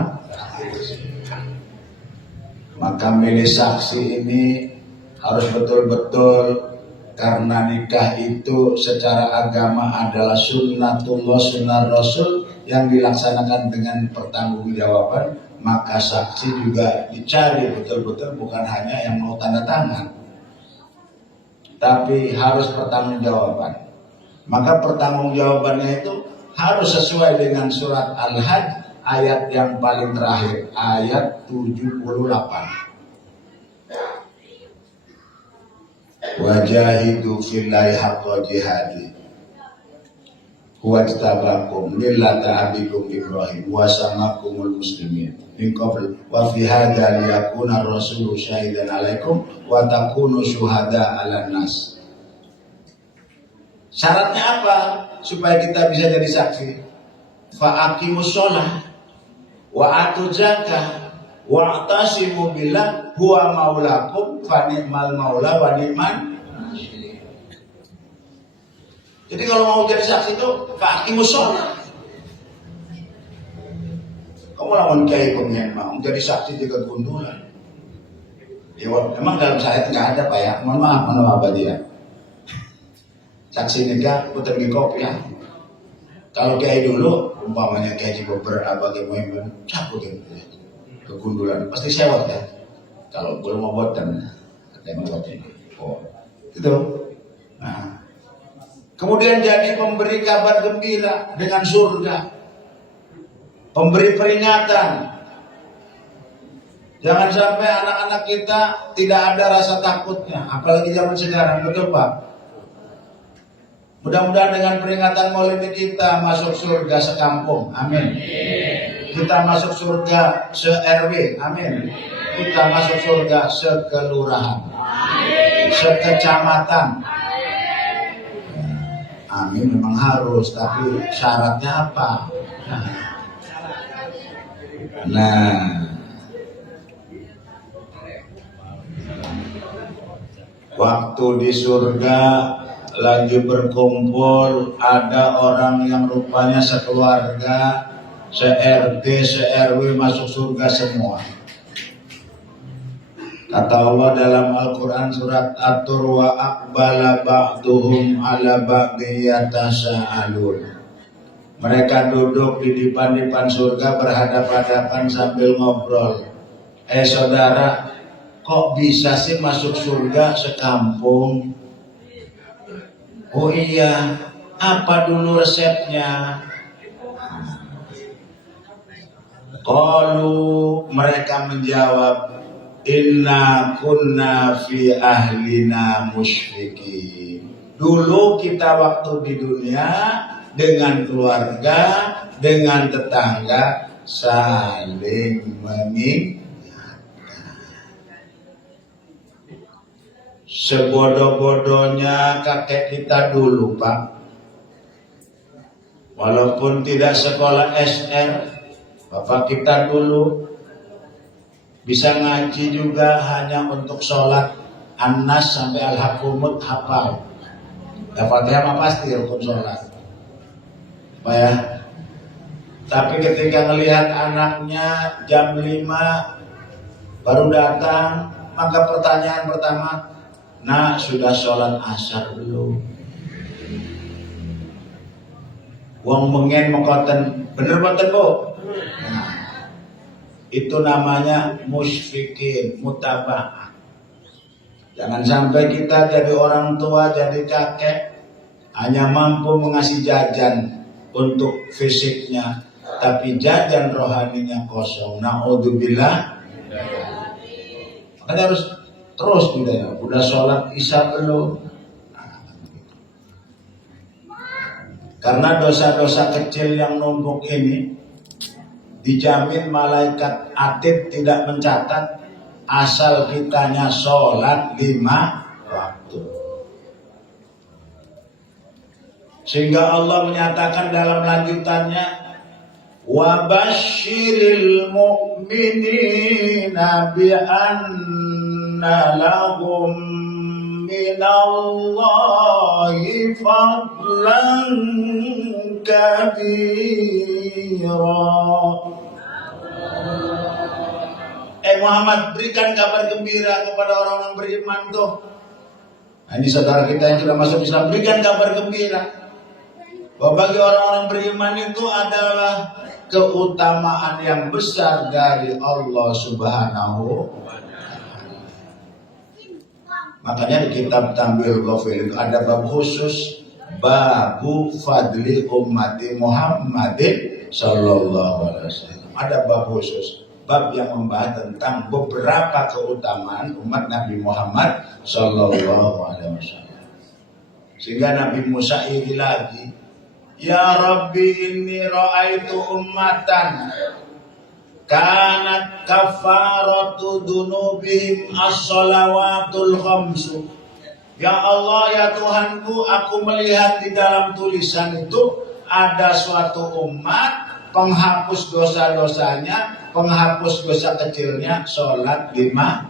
Maka milih saksi ini harus betul-betul, karena nikah itu secara agama adalah sunnatullah, sunnah Rasul yang dilaksanakan dengan pertanggungjawaban. Maka saksi juga dicari betul-betul, bukan hanya yang mau tanda tangan, tapi harus pertanggungjawaban. Maka pertanggungjawabannya itu harus sesuai dengan surat Al-Hajj ayat yang paling terakhir, ayat 78. Wajahidu fillahi haqqa jihadi huwa ijtabakum millata abikum Ibrahim wa samakumul muslimin min qabl wa fi hadza liyakuna ar-rasulu syahidan 'alaikum wa takunu syuhada 'alan nas. Syaratnya apa supaya kita bisa jadi saksi? Fa aqimus shalah wa atu zakah wa atasimu billah huwa maulakum fa ni'mal maula wa ni'man. Jadi kalau mau jadi saksi itu faqimus shalah. Kamu lawan kiai pengen mau jadi saksi juga gundulan. Ya memang dalam syariat nggak ada Pak ya. Mohon maaf dia. Saksi nikah putar di kopi ya. Kalau kiai dulu umpamanya kiai Cibober abadi Muhammad cabut gitu. Kegundulan pasti sewot ya. Kalau belum mau buatan katanya buat ini. Oh, itu. Nah, kemudian jadi pemberi kabar gembira dengan surga, pemberi peringatan. Jangan sampai anak-anak kita tidak ada rasa takutnya, apalagi zaman sekarang, betul Pak? Mudah-mudahan dengan peringatan Maulid kita masuk surga sekampung, amin. Kita masuk surga se-RW, amin. Kita masuk surga sekelurahan, sekecamatan. Amin, memang harus, tapi syaratnya apa? Nah, waktu di surga lagi berkumpul, ada orang yang rupanya sekeluarga, se-RT, se-RW masuk surga semua. Kata Allah dalam Al-Quran surat At-Tur, wa aqbala ba'duhum ala ba'di yatasa'alun. Mereka duduk di dipan-dipan surga berhadapan-hadapan sambil ngobrol. Saudara, kok bisa sih masuk surga sekampung? Oh iya, apa dulu resepnya? Qalu, mereka menjawab, inna kunna fi ahlina musyfiqin. Dulu kita waktu di dunia dengan keluarga, dengan tetangga saling mengingatkan. Sebodoh-bodohnya kakek kita dulu Pak, walaupun tidak sekolah SR, bapak kita dulu bisa ngaji juga hanya untuk sholat An-Nas sampai Al-Hakumut hafal. Al-Fatihah mah pasti rukun sholat Pak ya. Tapi ketika melihat anaknya jam 5 baru datang, maka pertanyaan pertama, nah sudah sholat asar belum? Wong mengen mekoten, bener boten Bu? Nah, itu namanya musyfiqin, mutaba'ah. Jangan sampai kita jadi orang tua, jadi kakek, hanya mampu mengasih jajan untuk fisiknya, tapi jajan rohaninya kosong. Na'udzubillah. Makanya harus terus gitu ya. Udah sholat isya belum? Karena dosa-dosa kecil yang numpuk ini dijamin malaikat atid tidak mencatat asal kitanya sholat 5 waktu. Sehingga Allah menyatakan dalam lanjutannya, wa basyiril mu'minina bi anna lahum minallahi fadlan kabira. Muhammad, berikan kabar gembira kepada orang-orang beriman tuh. Nah, ini saudara kita yang sudah masuk Islam, berikan kabar gembira bahwa bagi orang-orang beriman itu adalah keutamaan yang besar dari Allah Subhanahu wa Ta'ala. Makanya di kitab Tambil Ghafil itu ada bab khusus, babu fadli ummati Muhammadin sallallahu alaihi wasallam. Ada bab khusus, bab yang membahas tentang beberapa keutamaan umat Nabi Muhammad sallallahu alaihi wasallam. Sehingga Nabi Musa iri lagi, ya Rabbi inni ra'aitu ummatan kanat kafaratu dunubihim as-salawatul khamsu. Ya Allah, ya Tuhanku, aku melihat di dalam tulisan itu ada suatu umat penghapus dosa-dosanya, penghapus dosa kecilnya, sholat 5.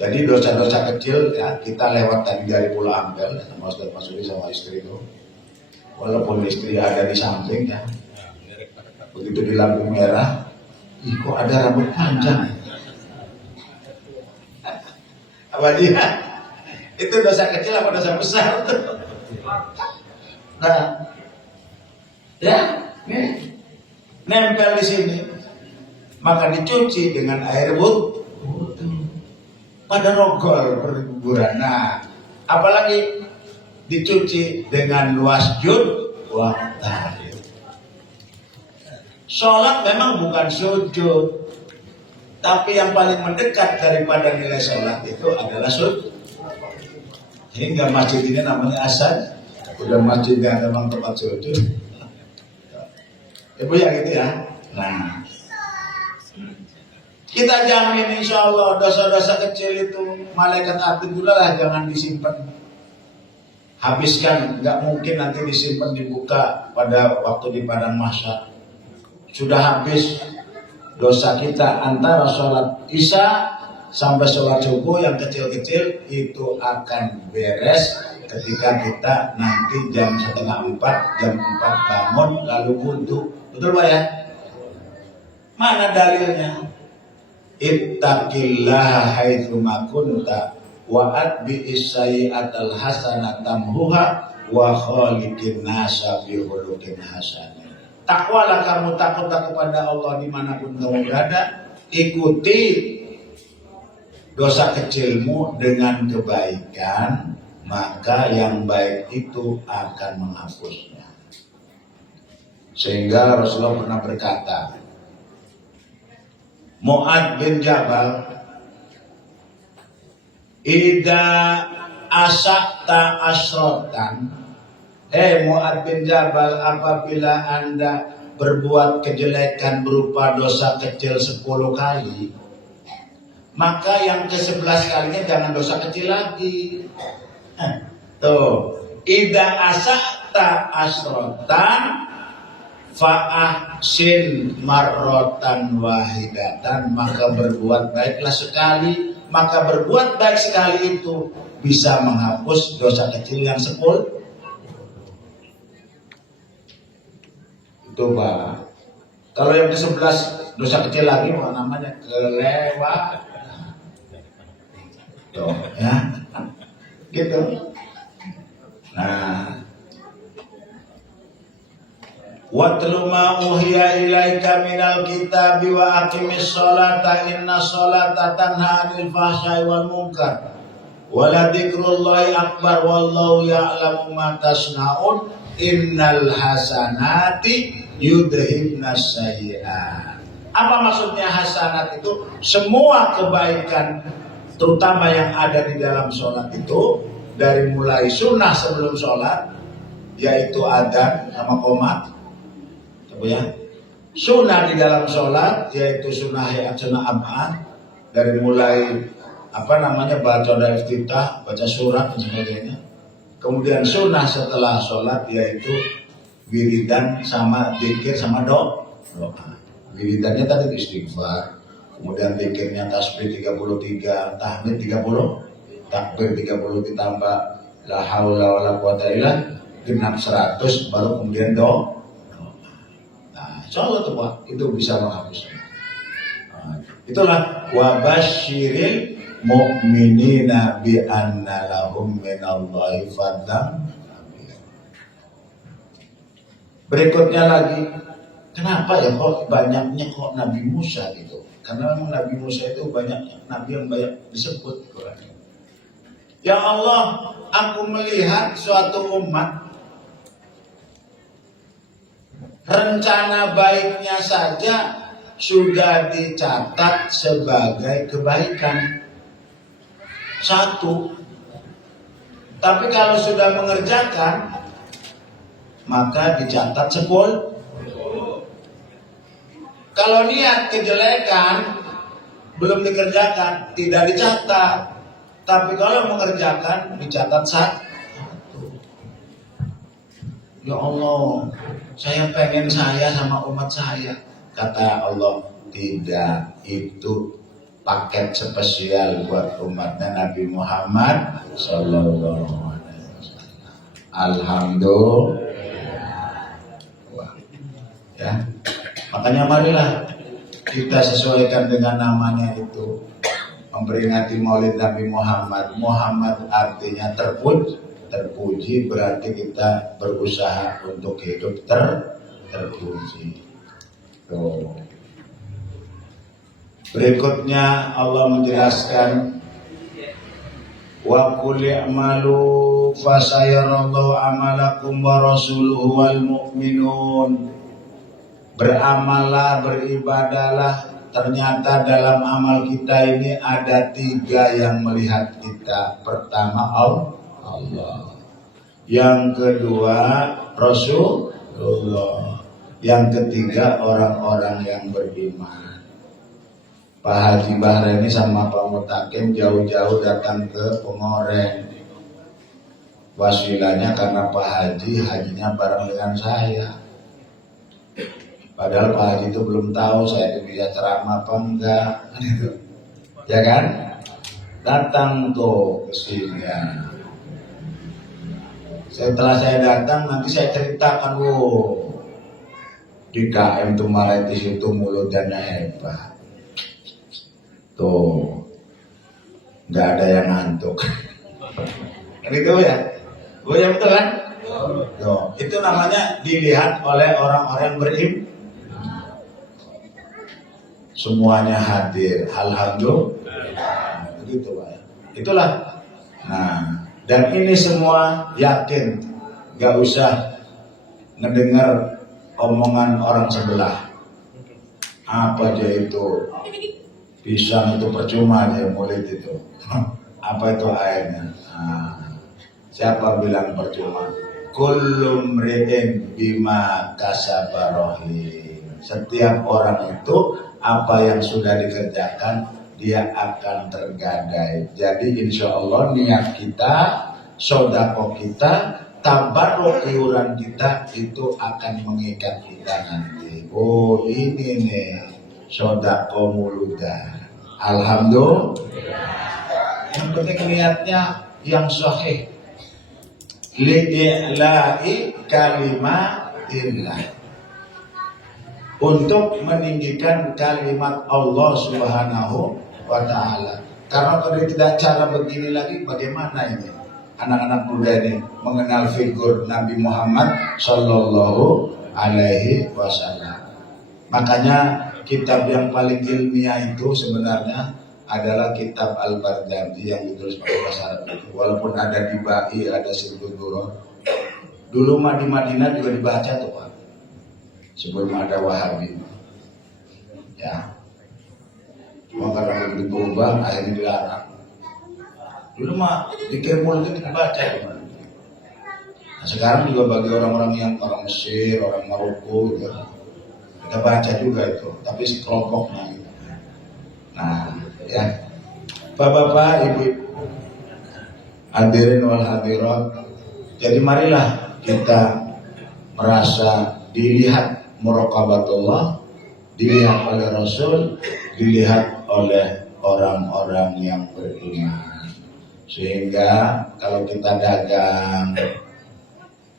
Jadi dosa-dosa kecil ya kita lewat tadi dari Pulau Ampel sama Ustaz Masudi sama istri itu. Walaupun istri ada di samping ya. Begitu di lampu merah, ih kok ada rambut panjang. Apa dia? Itu dosa kecil apa dosa besar? Nah, ya, nih nempel di sini, maka dicuci dengan air wudhu. Pada rogol berkuburan. Nah, apalagi dicuci dengan wasjud wa tahiyat. Sholat memang bukan sujud, tapi yang paling mendekat daripada nilai sholat itu adalah sujud. Hingga masjid ini namanya asad, udah masjid yang memang tempat sujud. Ibu ya gitu ya. Nah, kita jamin insya Allah dosa-dosa kecil itu malaikat atidullah jangan disimpan. Habiskan, nggak mungkin nanti disimpan dibuka pada waktu di padang mahsyar. Sudah habis dosa kita antara sholat isya sampai sholat subuh yang kecil-kecil itu akan beres ketika kita nanti jam 3:30, jam 4 bangun lalu wudhu. Betul Pak ya? Mana dalilnya? Ittaqillaha haitsuma kunta wa atbi'is sayyi'atal hasanata tamhuha wa khaliqin nasa bi khuluqin hasan. Takwalah kamu, takutlah kepada Allah dimanapun kamu berada. Ikuti dosa kecilmu dengan kebaikan, maka yang baik itu akan menghapusnya. Sehingga Rasulullah pernah berkata, Mu'ad bin Jabal, Ida asakta asrotan. Mu'ad bin Jabal, apabila Anda berbuat kejelekan berupa dosa kecil 10 kali, maka yang ke-11 kalinya jangan dosa kecil lagi. Tuh, Ida asakta asrotan fa'ahsin marrotan wahidatan, maka berbuat baiklah sekali, maka berbuat baik sekali itu bisa menghapus dosa kecil yang 10. Itu Pak. Kalau yang ke-11 dosa kecil lagi apa namanya? Kelewat. Tuh ya. Gitu. Nah, watlu ma uhiya ilaika minal kitabi wa aqimis sholata inna sholata tanha 'anil fahsya'i wal munkar wa la dzikrullahi akbar wallahu ya'lamu ma tasna'un innal hasanati yudhibnas sayyi'at. Apa maksudnya hasanat itu? Semua kebaikan terutama yang ada di dalam sholat itu, dari mulai sunnah sebelum sholat yaitu adzan sama qomat ya. Sunnah di dalam sholat yaitu sunnah hayat, sunnah ab'ad, dari mulai baca doa iftitah, baca surat dan sebagainya. Kemudian sunnah setelah sholat yaitu wiridan sama zikir sama doa. Wiridannya tadi istighfar, kemudian zikirnya tasbih 33, tahmid 30, takbir 30 ditambah la haula wala quwata illa genap 100 baru kemudian doa. Nah, insyaallah tuh Pak, itu bisa menghapus. Itulah wabasyiril mu'minina bi anna lahum minallahi fadlan. Berikutnya lagi, kenapa ya kok banyaknya kok Nabi Musa gitu? Karena memang Nabi Musa itu banyak nabi yang banyak disebut Quran. Ya Allah, aku melihat suatu umat rencana baiknya saja sudah dicatat sebagai kebaikan. Satu. Tapi kalau sudah mengerjakan maka dicatat 10. Kalau niat kejelekan belum dikerjakan tidak dicatat. Tapi kalau mengerjakan dicatat 1. Ya Allah, saya pengen saya sama umat saya. Kata Allah, tidak, itu paket spesial buat umatnya Nabi Muhammad Sallallahu Alaihi Wasallam. Alhamdulillah. Ya, makanya marilah kita sesuaikan dengan namanya itu, memperingati Maulid Nabi Muhammad. Muhammad artinya terpuji, berarti kita berusaha untuk hidup terpuji. Tuh. Berikutnya Allah menjelaskan wa qul i'malu fasayarallahu amalakum wa rasuluhu wal mu'minun. Beramallah, beribadahlah. Ternyata dalam amal kita ini ada 3 yang melihat kita. Pertama Allah. Yang kedua Rasulullah. Yang ketiga orang-orang yang beriman. Pak Haji Bahraini sama Pak Mutakin jauh-jauh datang ke Pengoreng. Wasilanya karena Pak Haji hajinya bareng dengan saya. Padahal Pak Haji itu belum tahu saya itu bisa ceramah apa enggak, gitu. Ya kan? Datang tuh ke sini. Ya. Setelah saya datang nanti saya ceritakan, di KM Tumaritis itu mulutnya hebat. Tuh, nggak ada yang ngantuk. Gitu ya? Ya betul kan? Tuh, itu namanya dilihat oleh orang-orang beriman. Semuanya hadir. Alhamdulillah. Begitu Pak. Itulah. Nah, dan ini semua yakin, nggak usah ngedengar omongan orang sebelah. Apa aja itu? Pisang itu percuma aja mulut itu. Apa itu airnya? Nah, siapa bilang percuma? Kullu mri'in bima kasaba rahin. Setiap orang itu apa yang sudah dikerjakan dia akan tergadai. Jadi insya Allah niat kita, sodako kita, tabarruk iuran kita itu akan mengikat kita nanti. Oh ini nih sodako muludan. Alhamdulillah. Yang penting niatnya yang sahih. Li'i'la'i kalimatillah. Untuk meninggikan kalimat Allah Subhanahu wa Ta'ala. Karena kalau tidak cara begini lagi, bagaimana ini anak-anak muda ini mengenal figur Nabi Muhammad Sallallahu Alaihi Wasallam. Makanya kitab yang paling ilmiah itu sebenarnya adalah kitab Al-Bardardi yang ditulis pakai bahasa Arab. Walaupun ada di Ba'i, ada Sirkul Duror. Dulu di Madinah juga dibaca tuh Pak. Sebelum ada Wahabi. Ya. Cuma karena begitu berubah akhirnya dilarang. Dulu dikir mulut itu dibaca. Nah, sekarang juga bagi orang-orang yang orang Mesir, orang Maroko gitu. Kita baca juga itu, tapi sekelompoknya gitu. Nah, ya. Bapak-bapak, Ibu, hadirin wal hadirat Jadi marilah kita merasa dilihat muraqabatullah, dilihat oleh Rasul, dilihat oleh orang-orang yang beriman. Sehingga kalau kita dagang,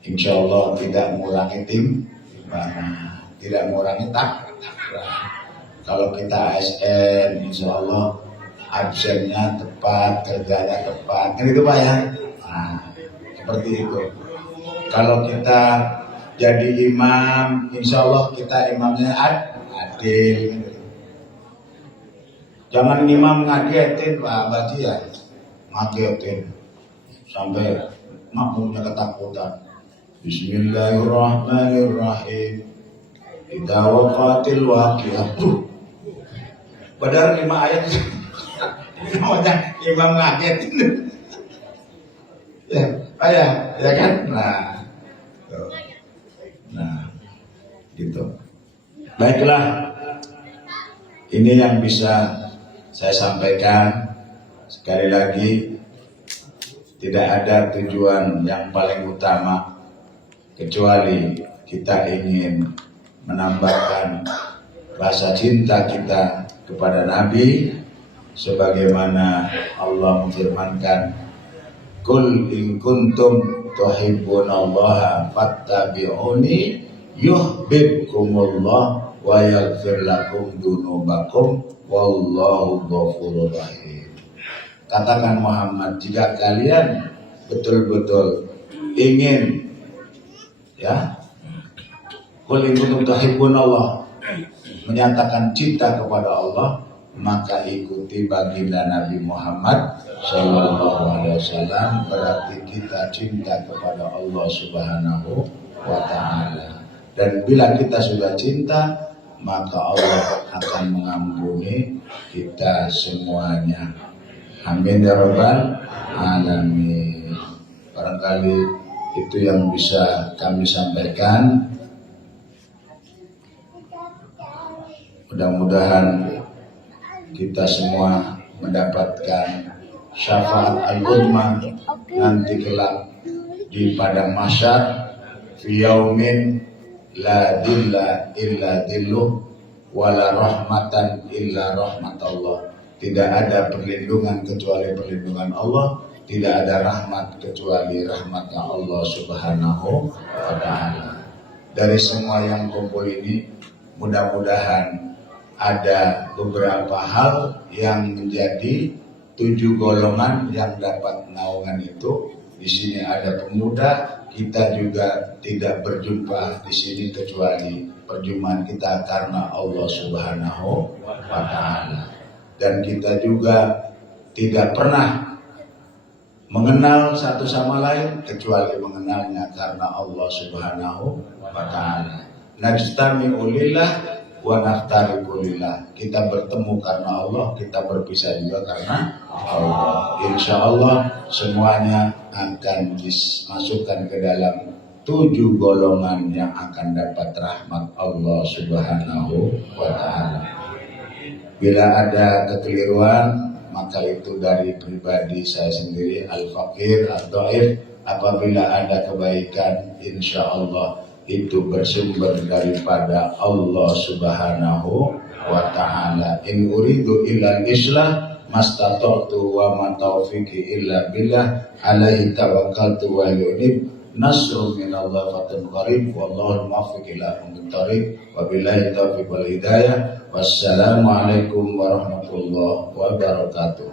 insya Allah tidak mengurangi timbangan, tidak mengurangi takwa. Kalau kita ASN, insya Allah absennya tepat, kerjanya tepat, kan itu Pak ya? Nah, seperti itu. Kalau kita jadi imam, insya Allah kita imamnya adil. Jangan imam ngagetin Pak Baji ya, ngagetin sampai makmumnya ketakutan. Bismillahirrahmanirrahim. Idza waqatil waqi'ah. Padahal 5 ayat namanya imam ngagetin. Ya, ya kan? Nah, gitu. Baiklah, ini yang bisa saya sampaikan. Sekali lagi, tidak ada tujuan yang paling utama kecuali kita ingin menambahkan rasa cinta kita kepada Nabi, sebagaimana Allah menfirmankan, Qul in kuntum tuhibbunallaha fattabi'uni yuhibbukumullah wa yaghfir lakum dzunubakum wallahu ghafurur rahim. Katakan Muhammad, jika kalian betul-betul ingin Qul in kuntum tuhibbunallah, menyatakan cinta kepada Allah, maka ikuti baginda Nabi Muhammad Sallallahu Alaihi Wasallam. Berarti kita cinta kepada Allah Subhanahu wa Ta'ala. Dan bila kita sudah cinta, maka Allah akan mengampuni kita semuanya. Amin ya rabbal alamin. Barangkali itu yang bisa kami sampaikan. Mudah-mudahan kita semua mendapatkan syafaat al-uzma nanti kelak di padang mahsyar, fi yaumin la dilla illa dilluh wala rahmatan illa rahmatullah. Tidak ada perlindungan kecuali perlindungan Allah, tidak ada rahmat kecuali rahmatnya Allah Subhanahu wa Ta'ala. Dari semua yang kumpul ini, mudah-mudahan ada beberapa hal yang menjadi 7 golongan yang dapat naungan itu. Di sini ada pemuda, kita juga tidak berjumpa di sini kecuali perjumpaan kita karena Allah Subhanahu wa Ta'ala. Dan kita juga tidak pernah mengenal satu sama lain kecuali mengenalnya karena Allah Subhanahu wa Ta'ala. Najtami'u lillah wa naftariqu lillah. Kita bertemu karena Allah, kita berpisah juga karena Allah. Insya Allah semuanya akan dimasukkan ke dalam 7 golongan yang akan dapat rahmat Allah Subhanahu wa Ta'ala. Bila ada kekeliruan, maka itu dari pribadi saya sendiri, al-faqir, al-dhaif. Apabila ada kebaikan, insya Allah itu bersumber daripada Allah Subhanahu wa Ta'ala. In uridu illa al-islah mastata'tu wa ma taufiqi illa billah alaihi tawakkaltu wa yunib. Nasrun minallah fatun qarib wallahu al-muwaffiq ila aqwamit thariq wa billahi taufiq wal hidayah. Wassalamualaikum warahmatullahi wabarakatuh.